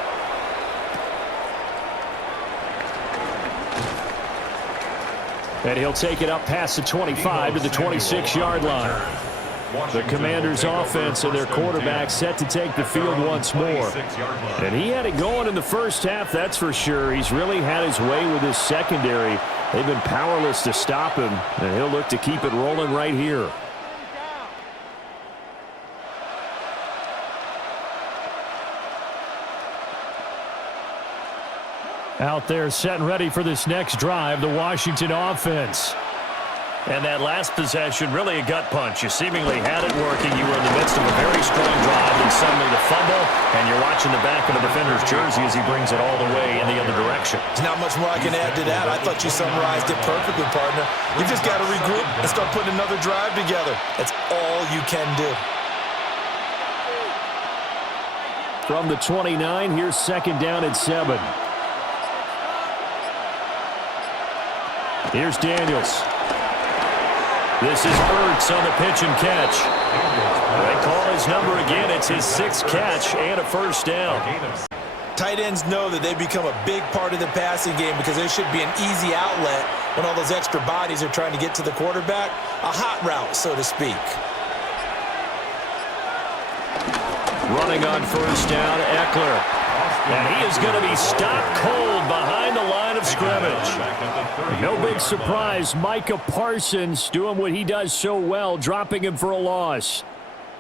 And he'll take it up past the 25 to the 26-yard line. The Commanders' offense and their quarterback set to take the field once more. And he had it going in the first half, that's for sure. He's really had his way with his secondary. They've been powerless to stop him, and he'll look to keep it rolling right here. Out there set and ready for this next drive, the Washington offense. And that last possession, really a gut punch. You seemingly had it working. You were in the midst of a very strong drive, and suddenly the fumble, and you're watching the back of the defender's jersey as he brings it all the way in the other direction. There's not much more I can add to that. I thought you summarized it perfectly, partner. You just got to regroup and start putting another drive together. That's all you can do. From the 29, here's second down at 7. Here's Daniels. This is Ertz on the pitch and catch. They call his number again. It's his 6th catch and a first down. Tight ends know that they become a big part of the passing game because they should be an easy outlet when all those extra bodies are trying to get to the quarterback. A hot route, so to speak. Running on first down, Eckler. And he is going to be stopped cold behind the line of scrimmage. No big surprise, Micah Parsons doing what he does so well, dropping him for a loss.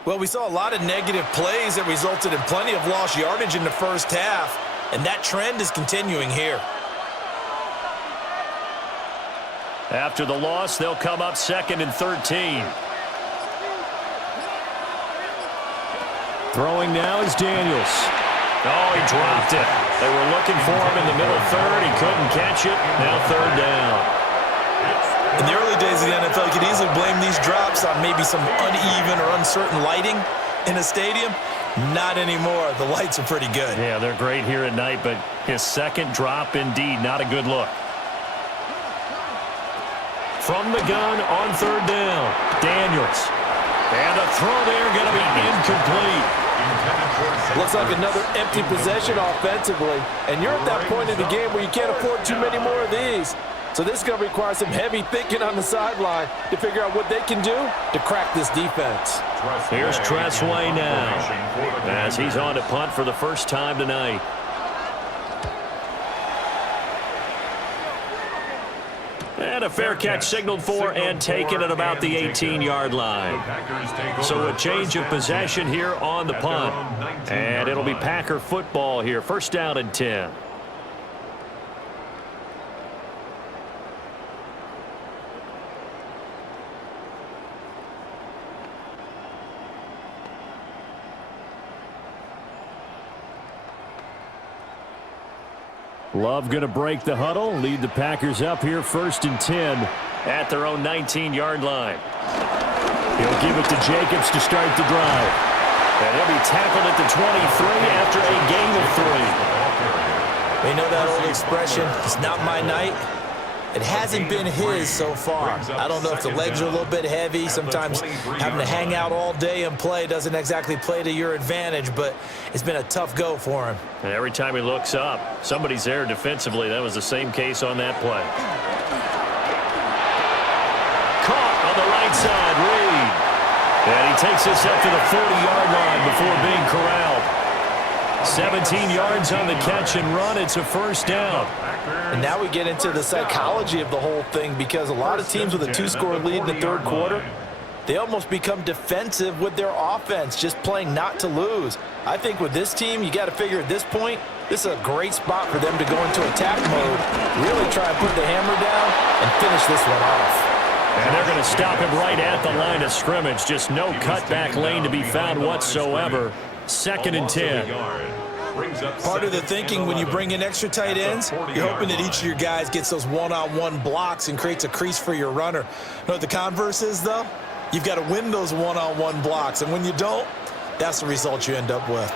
Well, we saw a lot of negative plays that resulted in plenty of lost yardage in the first half, and that trend is continuing here. After the loss, they'll come up 2nd and 13. Throwing now is Daniels. Oh, he dropped it. They were looking for him in the middle third. He couldn't catch it. Now 3rd down. In the early days of the NFL, you could easily blame these drops on maybe some uneven or uncertain lighting in a stadium. Not anymore. The lights are pretty good. Yeah, they're great here at night, but his second drop, indeed, not a good look. From the gun on 3rd down, Daniels. And a throw there going to be incomplete. Looks like another empty possession offensively. And you're at that point in the game where you can't afford too many more of these. So this is going to require some heavy thinking on the sideline to figure out what they can do to crack this defense. Here's Tressway now as he's on to punt for the first time tonight. And a fair catch signaled for and taken at about the 18-yard line. So a change of possession here on the punt. And it'll be Packer football here. First down and 10. Love going to break the huddle, lead the Packers up here first and 10 at their own 19-yard line. He'll give it to Jacobs to start the drive. And he'll be tackled at the 23 after a gain of 3. We know that old expression, it's not my night. It hasn't been his so far. I don't know if the legs are a little bit heavy. Sometimes having to hang out all day and play doesn't exactly play to your advantage, but it's been a tough go for him. And every time he looks up, somebody's there defensively. That was the same case on that play. Caught on the right side, Reed. And he takes this up to the 40-yard line before being corralled. 17 yards on the catch and run. It's a first down. And now we get into the psychology of the whole thing, because a lot of teams with a 2-score lead in the third quarter, they almost become defensive with their offense, just playing not to lose. I think with this team, you got to figure at this point, this is a great spot for them to go into attack mode, really try and put the hammer down and finish this one off. And they're going to stop him right at the line of scrimmage. Just no cutback lane to be found whatsoever. Second and 10. Part of the thinking when you bring in extra tight ends, you're hoping that each of your guys gets those one-on-one blocks and creates a crease for your runner. You know what the converse is, though? You've got to win those one-on-one blocks, and when you don't, that's the result you end up with.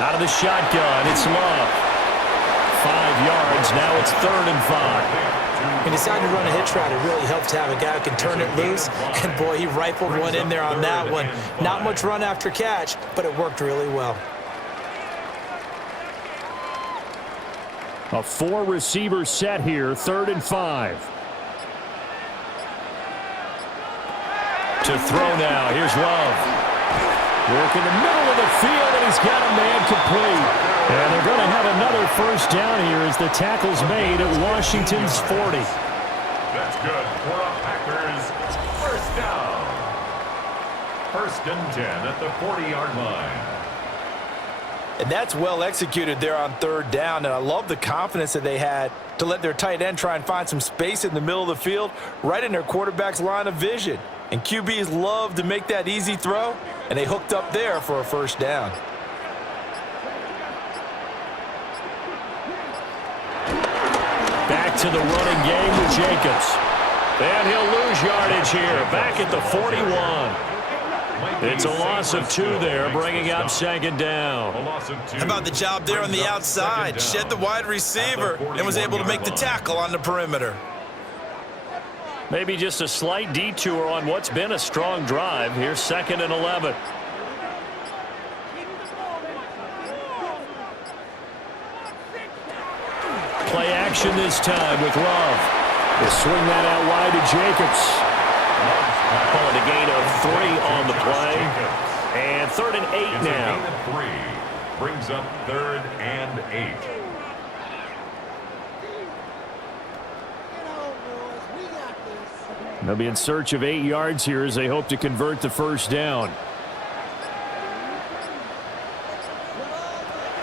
Out of the shotgun, it's Love. 5 yards, now it's 3rd and 5. When you decide to run a hitch route, it really helps to have a guy who can turn it loose. And, boy, he rifled one in there on that one. Not much run after catch, but it worked really well. A 4-receiver set here, 3rd and 5. To throw now, here's Love. Work in the middle of the field, and he's got a man complete. And they're going to have another first down here as the tackle's made at Washington's 40. That's good for a Packers first down. 1st and 10 at the 40-yard line. And that's well executed there on 3rd down. And I love the confidence that they had to let their tight end try and find some space in the middle of the field, right in their quarterback's line of vision. And QBs love to make that easy throw, and they hooked up there for a first down. Back to the running game with Jacobs. And he'll lose yardage here, back at the 41. It's a loss of 2 there, bringing up 2nd down. How about the job there on the outside? Shed the wide receiver and was able to make the tackle on the perimeter. Maybe just a slight detour on what's been a strong drive. Here's 2nd and 11. Play action this time with Love. They'll swing that out wide to Jacobs. Calling a gain of 3 on the play. And 3rd and 8 now. Brings up 3rd and 8. They'll be in search of 8 yards here as they hope to convert the first down.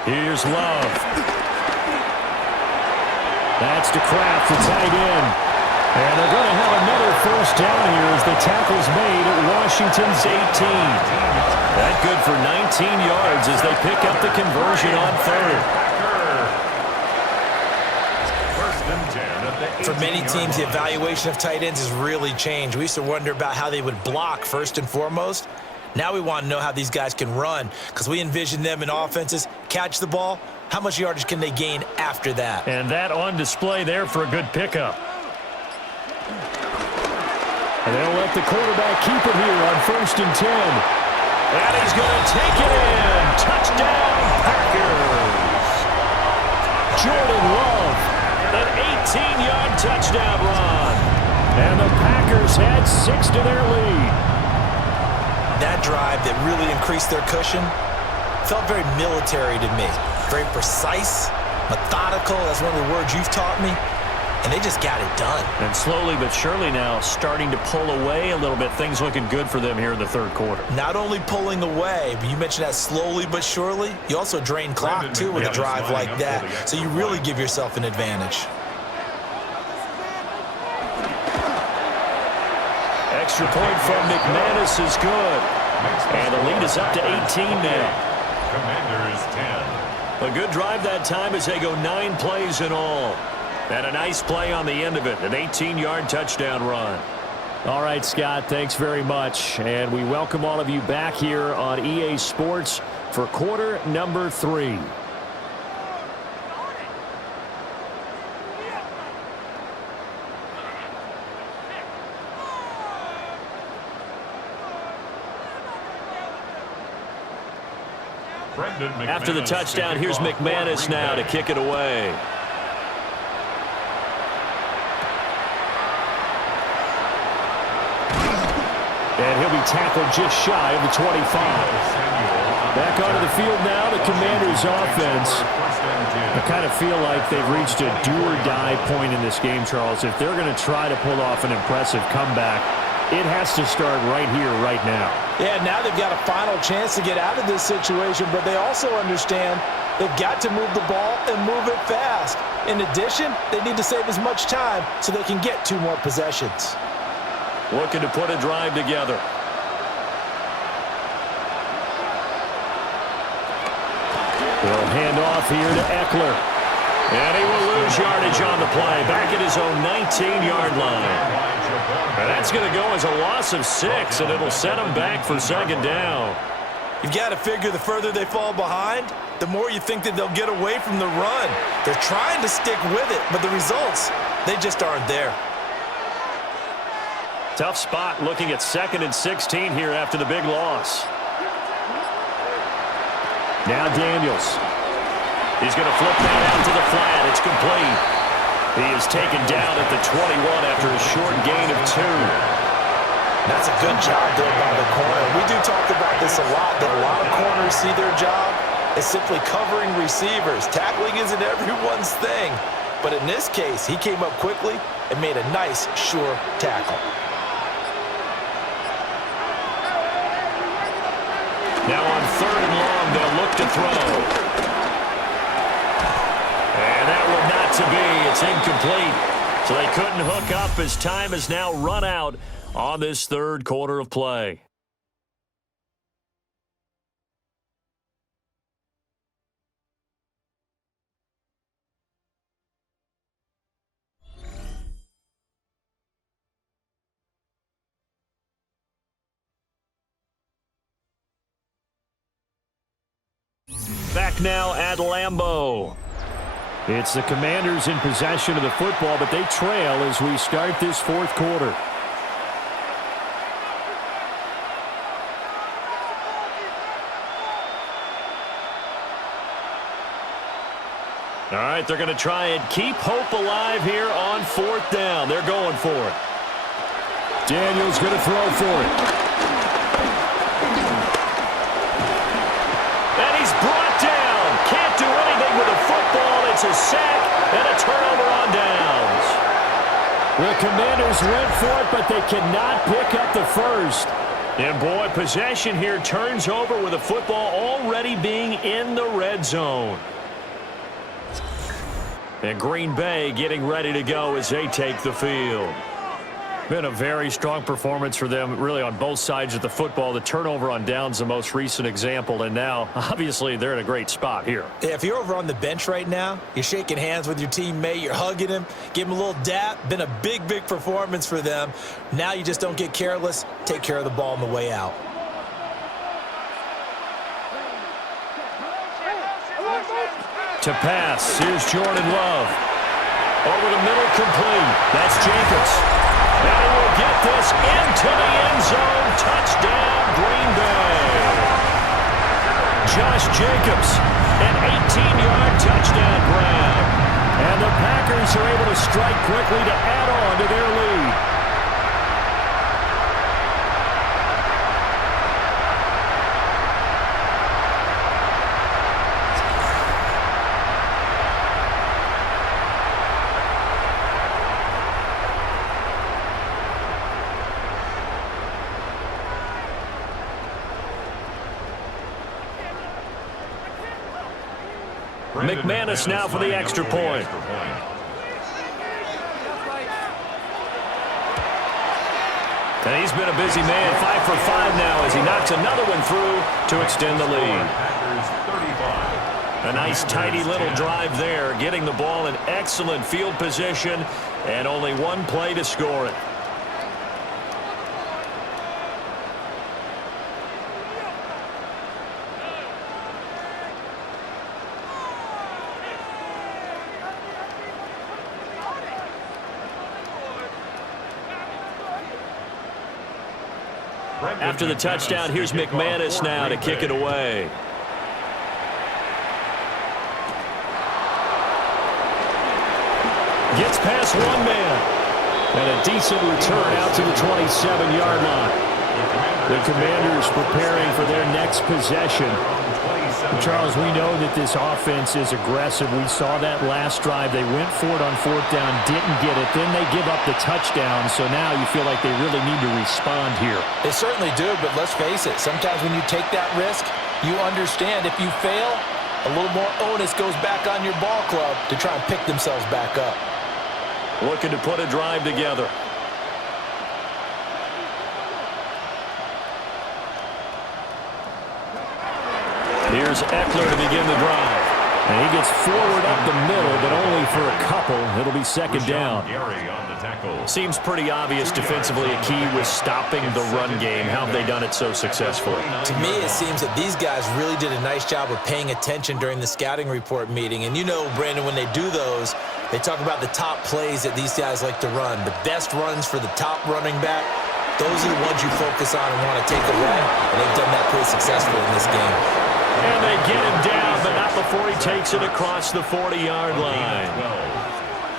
Here's Love. That's to Kraft, the tight end. And they're going to have another first down here as the tackle's made at Washington's 18. That good for 19 yards as they pick up the conversion on 3rd. For many teams, the evaluation of tight ends has really changed. We used to wonder about how they would block first and foremost. Now we want to know how these guys can run, because we envision them in offenses, catch the ball. How much yardage can they gain after that? And that on display there for a good pickup. And they'll let the quarterback keep it here on 1st and 10. And he's going to take it in. Touchdown, Packers. Jordan Love, an 18-yard touchdown run. And the Packers had 6 to their lead. That drive that really increased their cushion felt very military to me. Very precise, methodical. That's one of the words you've taught me. and they just got it done. And slowly but surely now starting to pull away a little bit. Things looking good for them here in the third quarter. Not only pulling away, but you mentioned that slowly but surely. You also drain clock, too, with a drive like that. So you really give yourself an advantage. Extra point from McManus is good. And the lead is up to 18 now. Commanders 10. A good drive that time as they go 9 plays in all. And a nice play on the end of it, an 18-yard touchdown run. All right, Scott, thanks very much. And we welcome all of you back here on EA Sports for quarter number 3. After the touchdown, here's McManus now to kick it away. And he'll be tackled just shy of the 25. Back onto the field now, the Commanders' offense. I kind of feel like they've reached a do-or-die point in this game, Charles. If they're going to try to pull off an impressive comeback, it has to start right here, right now. Yeah, now they've got a final chance to get out of this situation, but they also understand they've got to move the ball and move it fast. In addition, they need to save as much time so they can get 2 more possessions. Looking to put a drive together. They'll hand off here to Eckler. And he will lose yardage on the play. Back at his own 19-yard line. And that's going to go as a loss of 6, and it'll set them back for second down. You've got to figure the further they fall behind, the more you think that they'll get away from the run. They're trying to stick with it, but the results, they just aren't there. Tough spot looking at 2nd and 16 here after the big loss. Now Daniels. He's going to flip that out to the flat. It's complete. He is taken down at the 21 after a short gain of 2. That's a good job there by the corner. We do talk about this a lot, that a lot of corners see their job as simply covering receivers. Tackling isn't everyone's thing. But in this case, he came up quickly and made a nice, sure tackle. Now on 3rd and long, they'll look to throw. And that will not to be. It's incomplete. So they couldn't hook up as time has now run out on this third quarter of play. Back now at Lambeau. It's the Commanders in possession of the football, but they trail as we start this fourth quarter. All right, they're going to try and keep hope alive here on 4th down. They're going for it. Daniels going to throw for it. And he's brought down. Can't do anything with the football. It's a sack and a turnover on downs. The Commanders went for it, but they cannot pick up the first. And boy, possession here turns over with the football already being in the red zone. And Green Bay getting ready to go as they take the field. Been a very strong performance for them, really, on both sides of the football. The turnover on downs, the most recent example, and now, obviously, they're in a great spot here. Yeah, if you're over on the bench right now, you're shaking hands with your teammate, you're hugging him, give him a little dap. Been a big, big performance for them. Now you just don't get careless. Take care of the ball on the way out. To pass, here's Jordan Love. Over the middle, complete. That's Jacobs. And he will get this into the end zone. Touchdown, Green Bay. Josh Jacobs, an 18-yard touchdown grab. And the Packers are able to strike quickly to add on to their lead. McManus now for the extra point. And he's been a busy man, 5 for 5 now as he knocks another one through to extend the lead. A nice tidy little drive there, getting the ball in excellent field position and only one play to score it. After the touchdown, here's McManus now to kick it away. Gets past one man. And a decent return out to the 27-yard line. The Commanders preparing for their next possession. Charles, we know that this offense is aggressive. We saw that last drive. They went for it on 4th down, didn't get it. Then they give up the touchdown. So now you feel like they really need to respond here. They certainly do, but let's face it. Sometimes when you take that risk, you understand if you fail, a little more onus goes back on your ball club to try and pick themselves back up. Looking to put a drive together. Here's Eckler to begin the drive. And he gets forward up the middle, but only for a couple. It'll be second down. Seems pretty obvious defensively a key was stopping the run game. How have they done it so successfully? To me, it seems that these guys really did a nice job of paying attention during the scouting report meeting. And you know, Brandon, when they do those, they talk about the top plays that these guys like to run. The best runs for the top running back, those are the ones you focus on and want to take away. And they've done that pretty successfully in this game. And they get him down, but not before he takes it across the 40-yard line.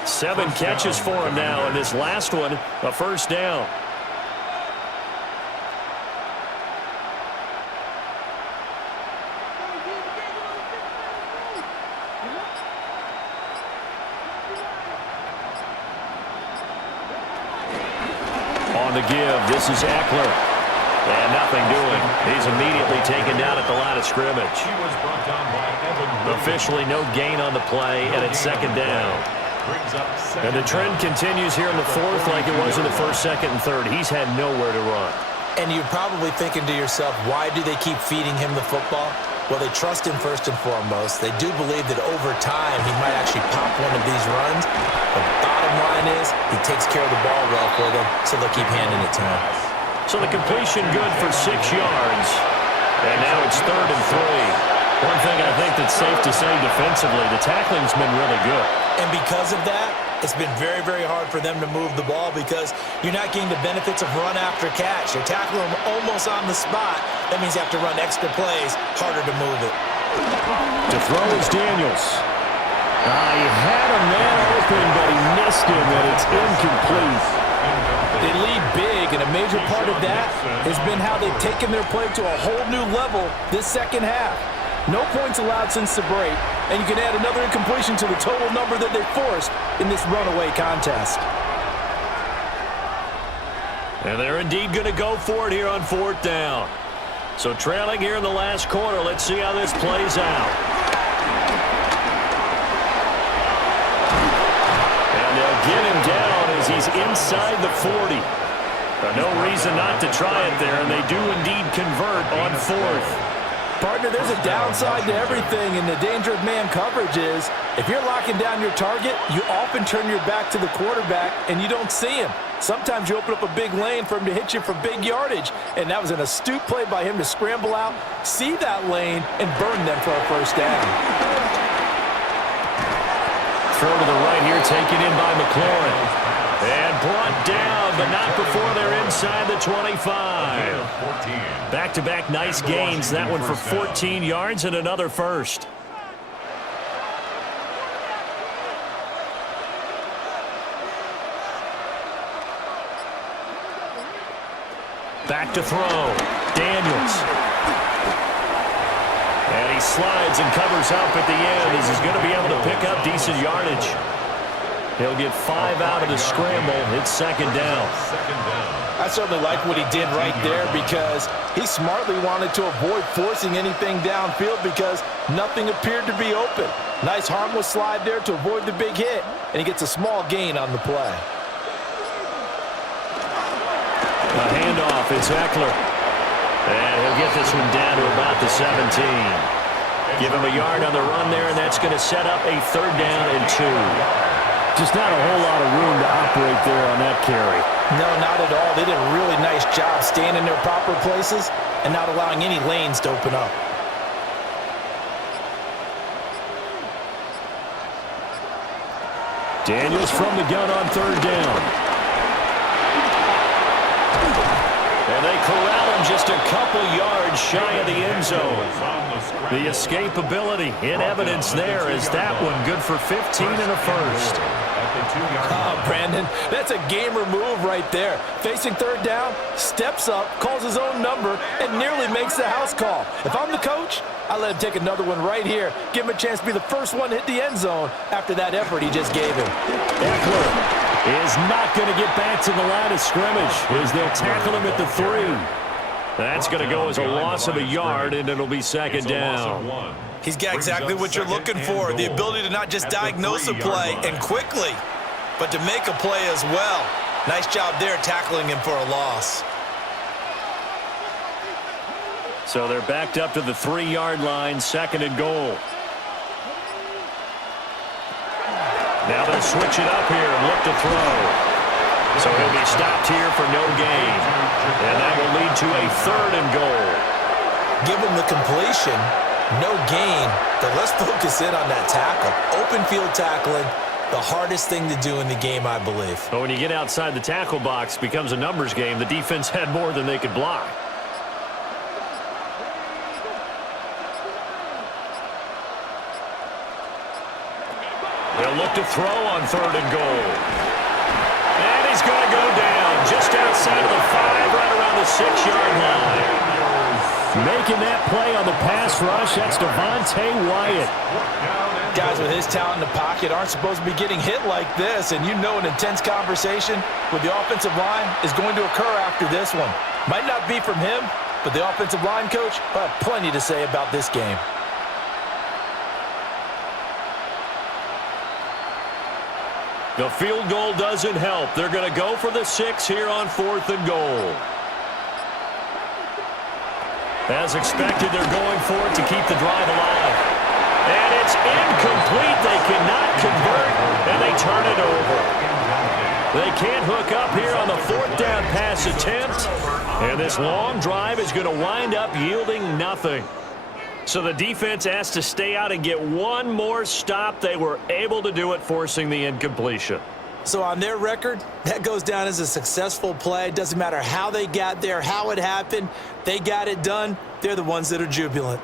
7 catches for him now, and this last one, a first down. On the give, this is Eckler. And nothing doing. He's immediately taken down at the line of scrimmage. Officially no gain on the play, and it's second down. And the trend continues here in the 4th like it was in the 1st, 2nd, and 3rd. He's had nowhere to run. And you're probably thinking to yourself, why do they keep feeding him the football? Well, they trust him first and foremost. They do believe that over time he might actually pop one of these runs. The bottom line is he takes care of the ball well for them, so they'll keep handing it to him. So the completion good for 6 yards. And now it's 3rd and 3. One thing I think that's safe to say defensively, the tackling's been really good. And because of that, it's been very, very hard for them to move the ball because you're not getting the benefits of run after catch. They're tackling them almost on the spot. That means you have to run extra plays, harder to move it. To throw is Daniels. He had a man open, but he missed him, and it's incomplete. They lead big, and a major part of that has been how they've taken their play to a whole new level this second half. No points allowed since the break, and you can add another incompletion to the total number that they forced in this runaway contest. And they're indeed going to go for it here on 4th down. So trailing here in the last quarter, let's see how this plays out. And they'll get him down as he's inside the 40. No reason not to try it there, and they do indeed convert on 4th. Partner, there's a downside to everything, and the danger of man coverage is if you're locking down your target, you often turn your back to the quarterback and you don't see him. Sometimes you open up a big lane for him to hit you for big yardage, and that was an astute play by him to scramble out, see that lane, and burn them for a first down. Throw to the right here, taken in by McLaurin. And brought down, but not before they're inside the 25. Back-to-back nice gains. That one for 14 yards and another first. Back to throw. Daniels. And he slides and covers up at the end as he's going to be able to pick up decent yardage. He'll get 5 out of the scramble. It's second down. I certainly like what he did right there because he smartly wanted to avoid forcing anything downfield because nothing appeared to be open. Nice harmless slide there to avoid the big hit, and he gets a small gain on the play. A handoff, it's Eckler. And he'll get this one down to about the 17. Give him a yard on the run there, and that's going to set up a 3rd down and 2. Just not a whole lot of room to operate there on that carry. No, not at all. They did a really nice job staying in their proper places and not allowing any lanes to open up. Daniels from the gun on 3rd down. And they corral him just a couple yards shy of the end zone. The escapability in evidence there as that one good for 15 and a first. Brandon, that's a gamer move right there. Facing 3rd down, steps up, calls his own number, and nearly makes the house call. If I'm the coach, I let him take another one right here. Give him a chance to be the first one to hit the end zone after that effort he just gave him. Eckler is not going to get back to the line of scrimmage as they'll tackle him at the 3. That's going to go as a loss of a yard, and it'll be second down. He's got exactly what you're looking for, the ability to not just diagnose a play and quickly, but to make a play as well. Nice job there tackling him for a loss. So they're backed up to the 3-yard line, 2nd and goal. Now they'll switch it up here and look to throw. So he'll be stopped here for no gain. And that will lead to a 3rd and goal. Give him the completion, no gain, but let's focus in on that tackle. Open field tackling, the hardest thing to do in the game, I believe. But when you get outside the tackle box, it becomes a numbers game. The defense had more than they could block. They'll look to throw on 3rd and goal. And he's going to go down just outside of the 5, right around the 6-yard line. Making that play on the pass rush, that's Devontae Wyatt. Guys with his talent in the pocket aren't supposed to be getting hit like this, and you know an intense conversation with the offensive line is going to occur after this one. Might not be from him, but the offensive line coach will have plenty to say about this game. The field goal doesn't help. They're going to go for the 6 here on 4th and goal. As expected, they're going for it to keep the drive alive. And it's incomplete. They cannot convert, and they turn it over. They can't hook up here on the 4th down pass attempt. And this long drive is going to wind up yielding nothing. So the defense has to stay out and get one more stop. They were able to do it, forcing the incompletion. So on their record, that goes down as a successful play. Doesn't matter how they got there, how it happened. They got it done. They're the ones that are jubilant.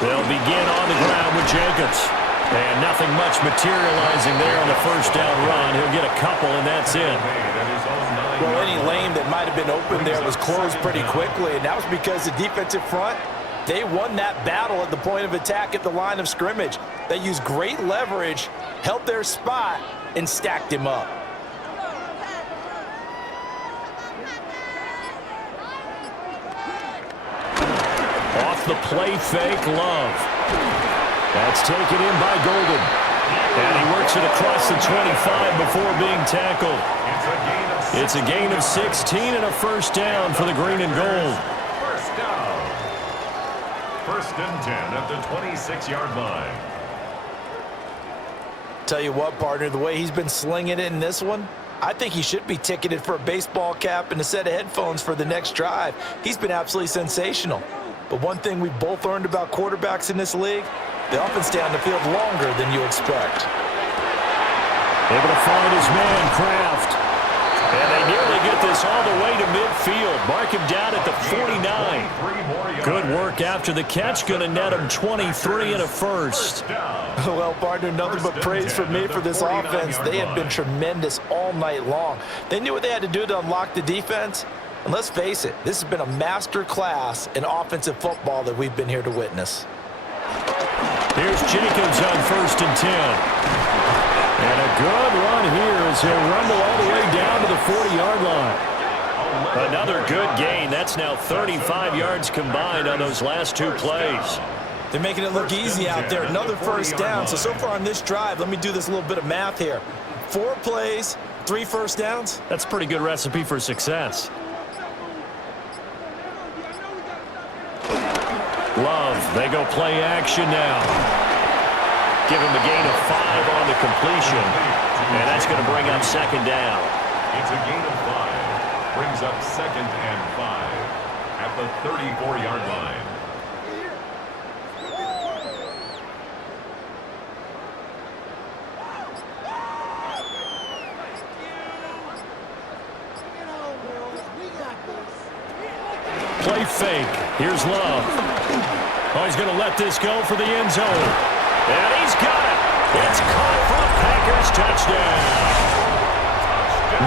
They'll begin on the ground with Jacobs. And nothing much materializing there on the first down run. He'll get a couple, and that's it. Well, any lane that might have been open there was closed pretty quickly, and that was because the defensive front, they won that battle at the point of attack at the line of scrimmage. They used great leverage, held their spot, and stacked him up. Off the play fake, Love. That's taken in by Golden. And he works it across the 25 before being tackled. It's a gain of 16 and a first down for the green and gold. First down. 1st and 10 at the 26-yard line. Tell you what, partner, the way he's been slinging it in this one, I think he should be ticketed for a baseball cap and a set of headphones for the next drive. He's been absolutely sensational. But one thing we've both learned about quarterbacks in this league, they often stay on the field longer than you expect. Able to find his man, Kraft. And they nearly get this all the way to midfield. Mark him down at the 49. Good work after the catch. Going to net him 23 and a first. Well, partner, nothing but praise for me for this offense. They have been tremendous all night long. They knew what they had to do to unlock the defense. And let's face it, this has been a master class in offensive football that we've been here to witness. Here's Jacobs on 1st and 10. And a good run here as they rumble all the way down to the 40-yard line. Another good gain. That's now 35 yards combined on those last two plays. They're making it look easy out there. Another first down. So far on this drive, let me do this little bit of math here. 4 plays, 3 first downs. That's a pretty good recipe for success. Love, they go play action now. Give him a gain of 5 on the completion. And that's going to bring up 2nd down. It's a gain of 5. Brings up 2nd and 5 at the 34-yard line. Play fake. Here's Love. Oh, he's going to let this go for the end zone. And he's got it. It's caught for a Packers touchdown.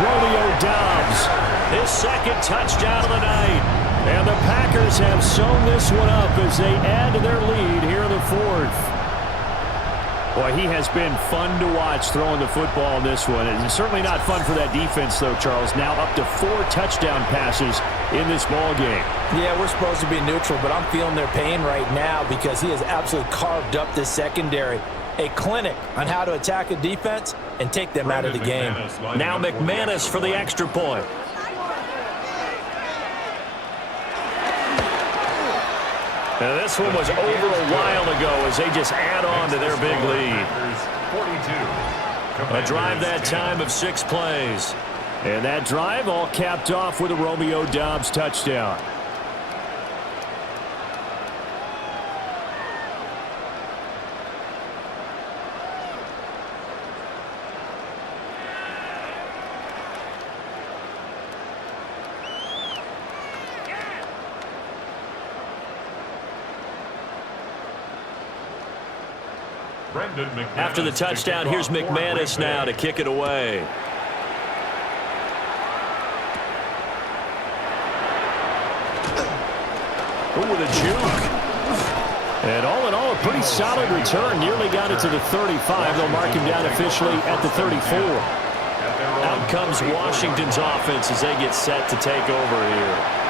Romeo Doubs, his 2nd touchdown of the night. And the Packers have sewn this one up as they add to their lead here in the 4th. Boy, he has been fun to watch throwing the football in this one. It's certainly not fun for that defense, though, Charles. Now up to 4 touchdown passes in this ball game. Yeah, we're supposed to be neutral, but I'm feeling their pain right now because he has absolutely carved up this secondary. A clinic on how to attack a defense and take them out of the game. Now McManus for the extra point. Now this one was over a while ago as they just add on to their big lead. A drive that time of 6 plays. And that drive all capped off with a Romeo Doubs touchdown. After the touchdown, here's McManus now to kick it away. Ooh, with a juke. And all in all, a pretty solid return. Nearly got it to the 35. They'll mark him down officially at the 34. Out comes Washington's offense as they get set to take over here.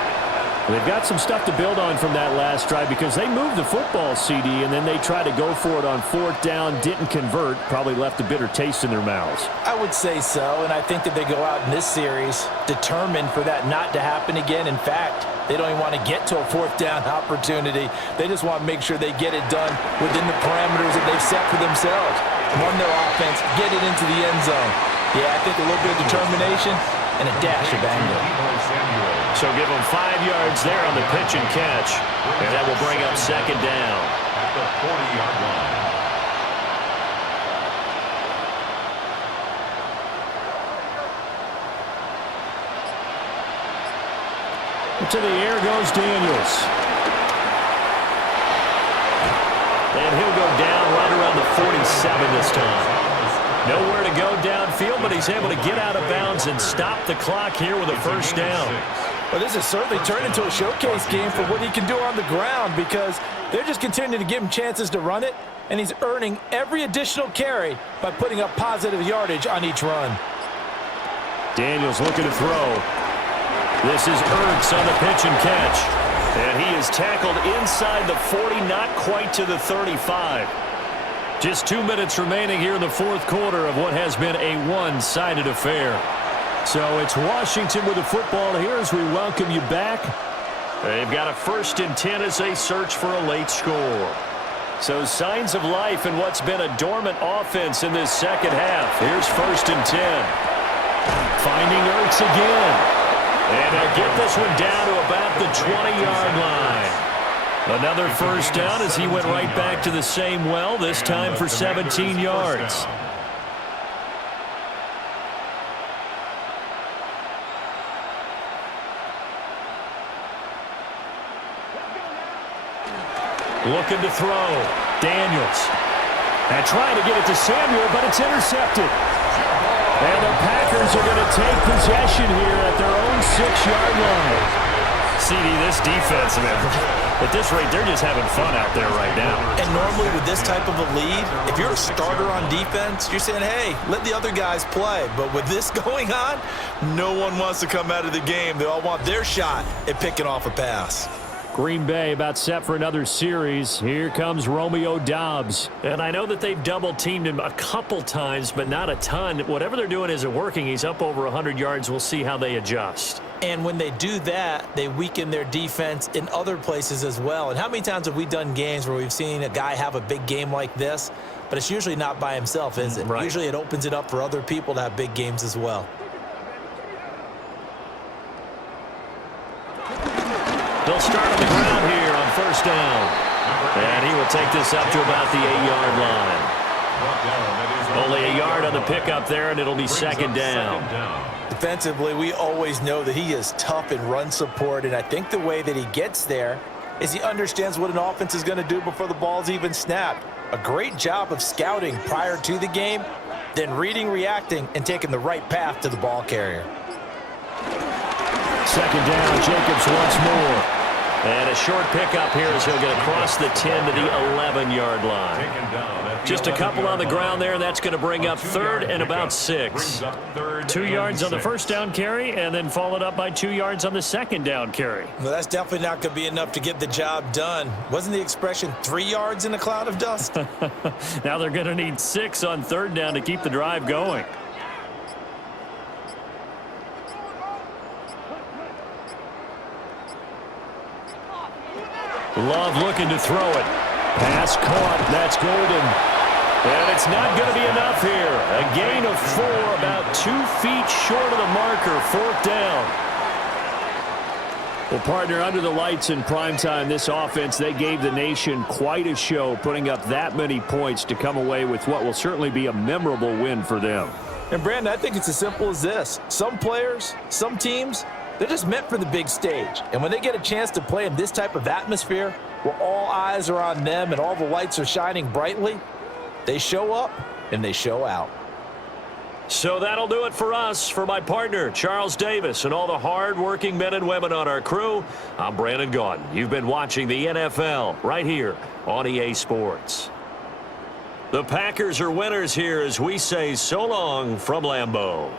They've got some stuff to build on from that last drive because they moved the football, CD, and then they tried to go for it on 4th down, didn't convert, probably left a bitter taste in their mouths. I would say so, and I think that they go out in this series determined for that not to happen again. In fact, they don't even want to get to a 4th down opportunity. They just want to make sure they get it done within the parameters that they've set for themselves. Run their offense, get it into the end zone. Yeah, I think a little bit of determination and a dash of anger. So give them 5 yards there on the pitch and catch. And that will bring up 2nd down. At the 40-yard line. To the air goes Daniels. And he'll go down right around the 47 this time. Nowhere to go downfield, but he's able to get out of bounds and stop the clock here with a 1st down. Well, this has certainly turned into a showcase game for what he can do on the ground because they're just continuing to give him chances to run it, and he's earning every additional carry by putting up positive yardage on each run. Daniels looking to throw. This is Ertz on the pitch and catch. And he is tackled inside the 40, not quite to the 35. Just 2 minutes remaining here in the 4th quarter of what has been a one-sided affair. So it's Washington with the football here as we welcome you back. They've got a 1st and 10 as they search for a late score. So signs of life in what's been a dormant offense in this 2nd half. Here's 1st and 10. Finding Ertz again. And they'll get this one down to about the 20-yard line. Another 1st down as he went right back to the same well, this time for 17 yards. Looking to throw. Daniels. And trying to get it to Samuel, but it's intercepted. And the Packers are going to take possession here at their own 6-yard line. CD, this defense, man, at this rate, they're just having fun out there right now. And normally with this type of a lead, if you're a starter on defense, you're saying, hey, let the other guys play. But with this going on, no one wants to come out of the game. They all want their shot at picking off a pass. Green Bay about set for another series. Here comes Romeo Doubs. And I know that they've double-teamed him a couple times, but not a ton. Whatever they're doing isn't working. He's up over 100 yards. We'll see how they adjust. And when they do that, they weaken their defense in other places as well. And how many times have we done games where we've seen a guy have a big game like this, but it's usually not by himself, is it? Right. Usually it opens it up for other people to have big games as well. They'll start on the ground here on first down. And he will take this up to about the 8-yard line. Only a yard on the pickup there, and it'll be second down. Defensively, we always know that he is tough in run support, and I think the way that he gets there is he understands what an offense is going to do before the ball's even snapped. A great job of scouting prior to the game, then reading, reacting, and taking the right path to the ball carrier. Second down, Jacobs once more. And a short pickup here as he'll get across the 10 to the 11-yard line. Just a couple on the ground there. That's going to bring up third and about 6. 2 yards on the first down carry, and then followed up by 2 yards on the second down carry. Well, that's definitely not going to be enough to get the job done. Wasn't the expression 3 yards in a cloud of dust? Now they're going to need 6 on third down to keep the drive going. Love looking to throw it. Pass caught. That's Golden. And it's not going to be enough here. A gain of 4, about 2 feet short of the marker. 4th down. Well, partner, under the lights in primetime, this offense, they gave the nation quite a show, putting up that many points to come away with what will certainly be a memorable win for them. And, Brandon, I think it's as simple as this. Some players, some teams, they're just meant for the big stage. And when they get a chance to play in this type of atmosphere where all eyes are on them and all the lights are shining brightly, they show up and they show out. So that'll do it for us. For my partner, Charles Davis, and all the hard-working men and women on our crew, I'm Brandon Gaudin. You've been watching the NFL right here on EA Sports. The Packers are winners here as we say so long from Lambeau.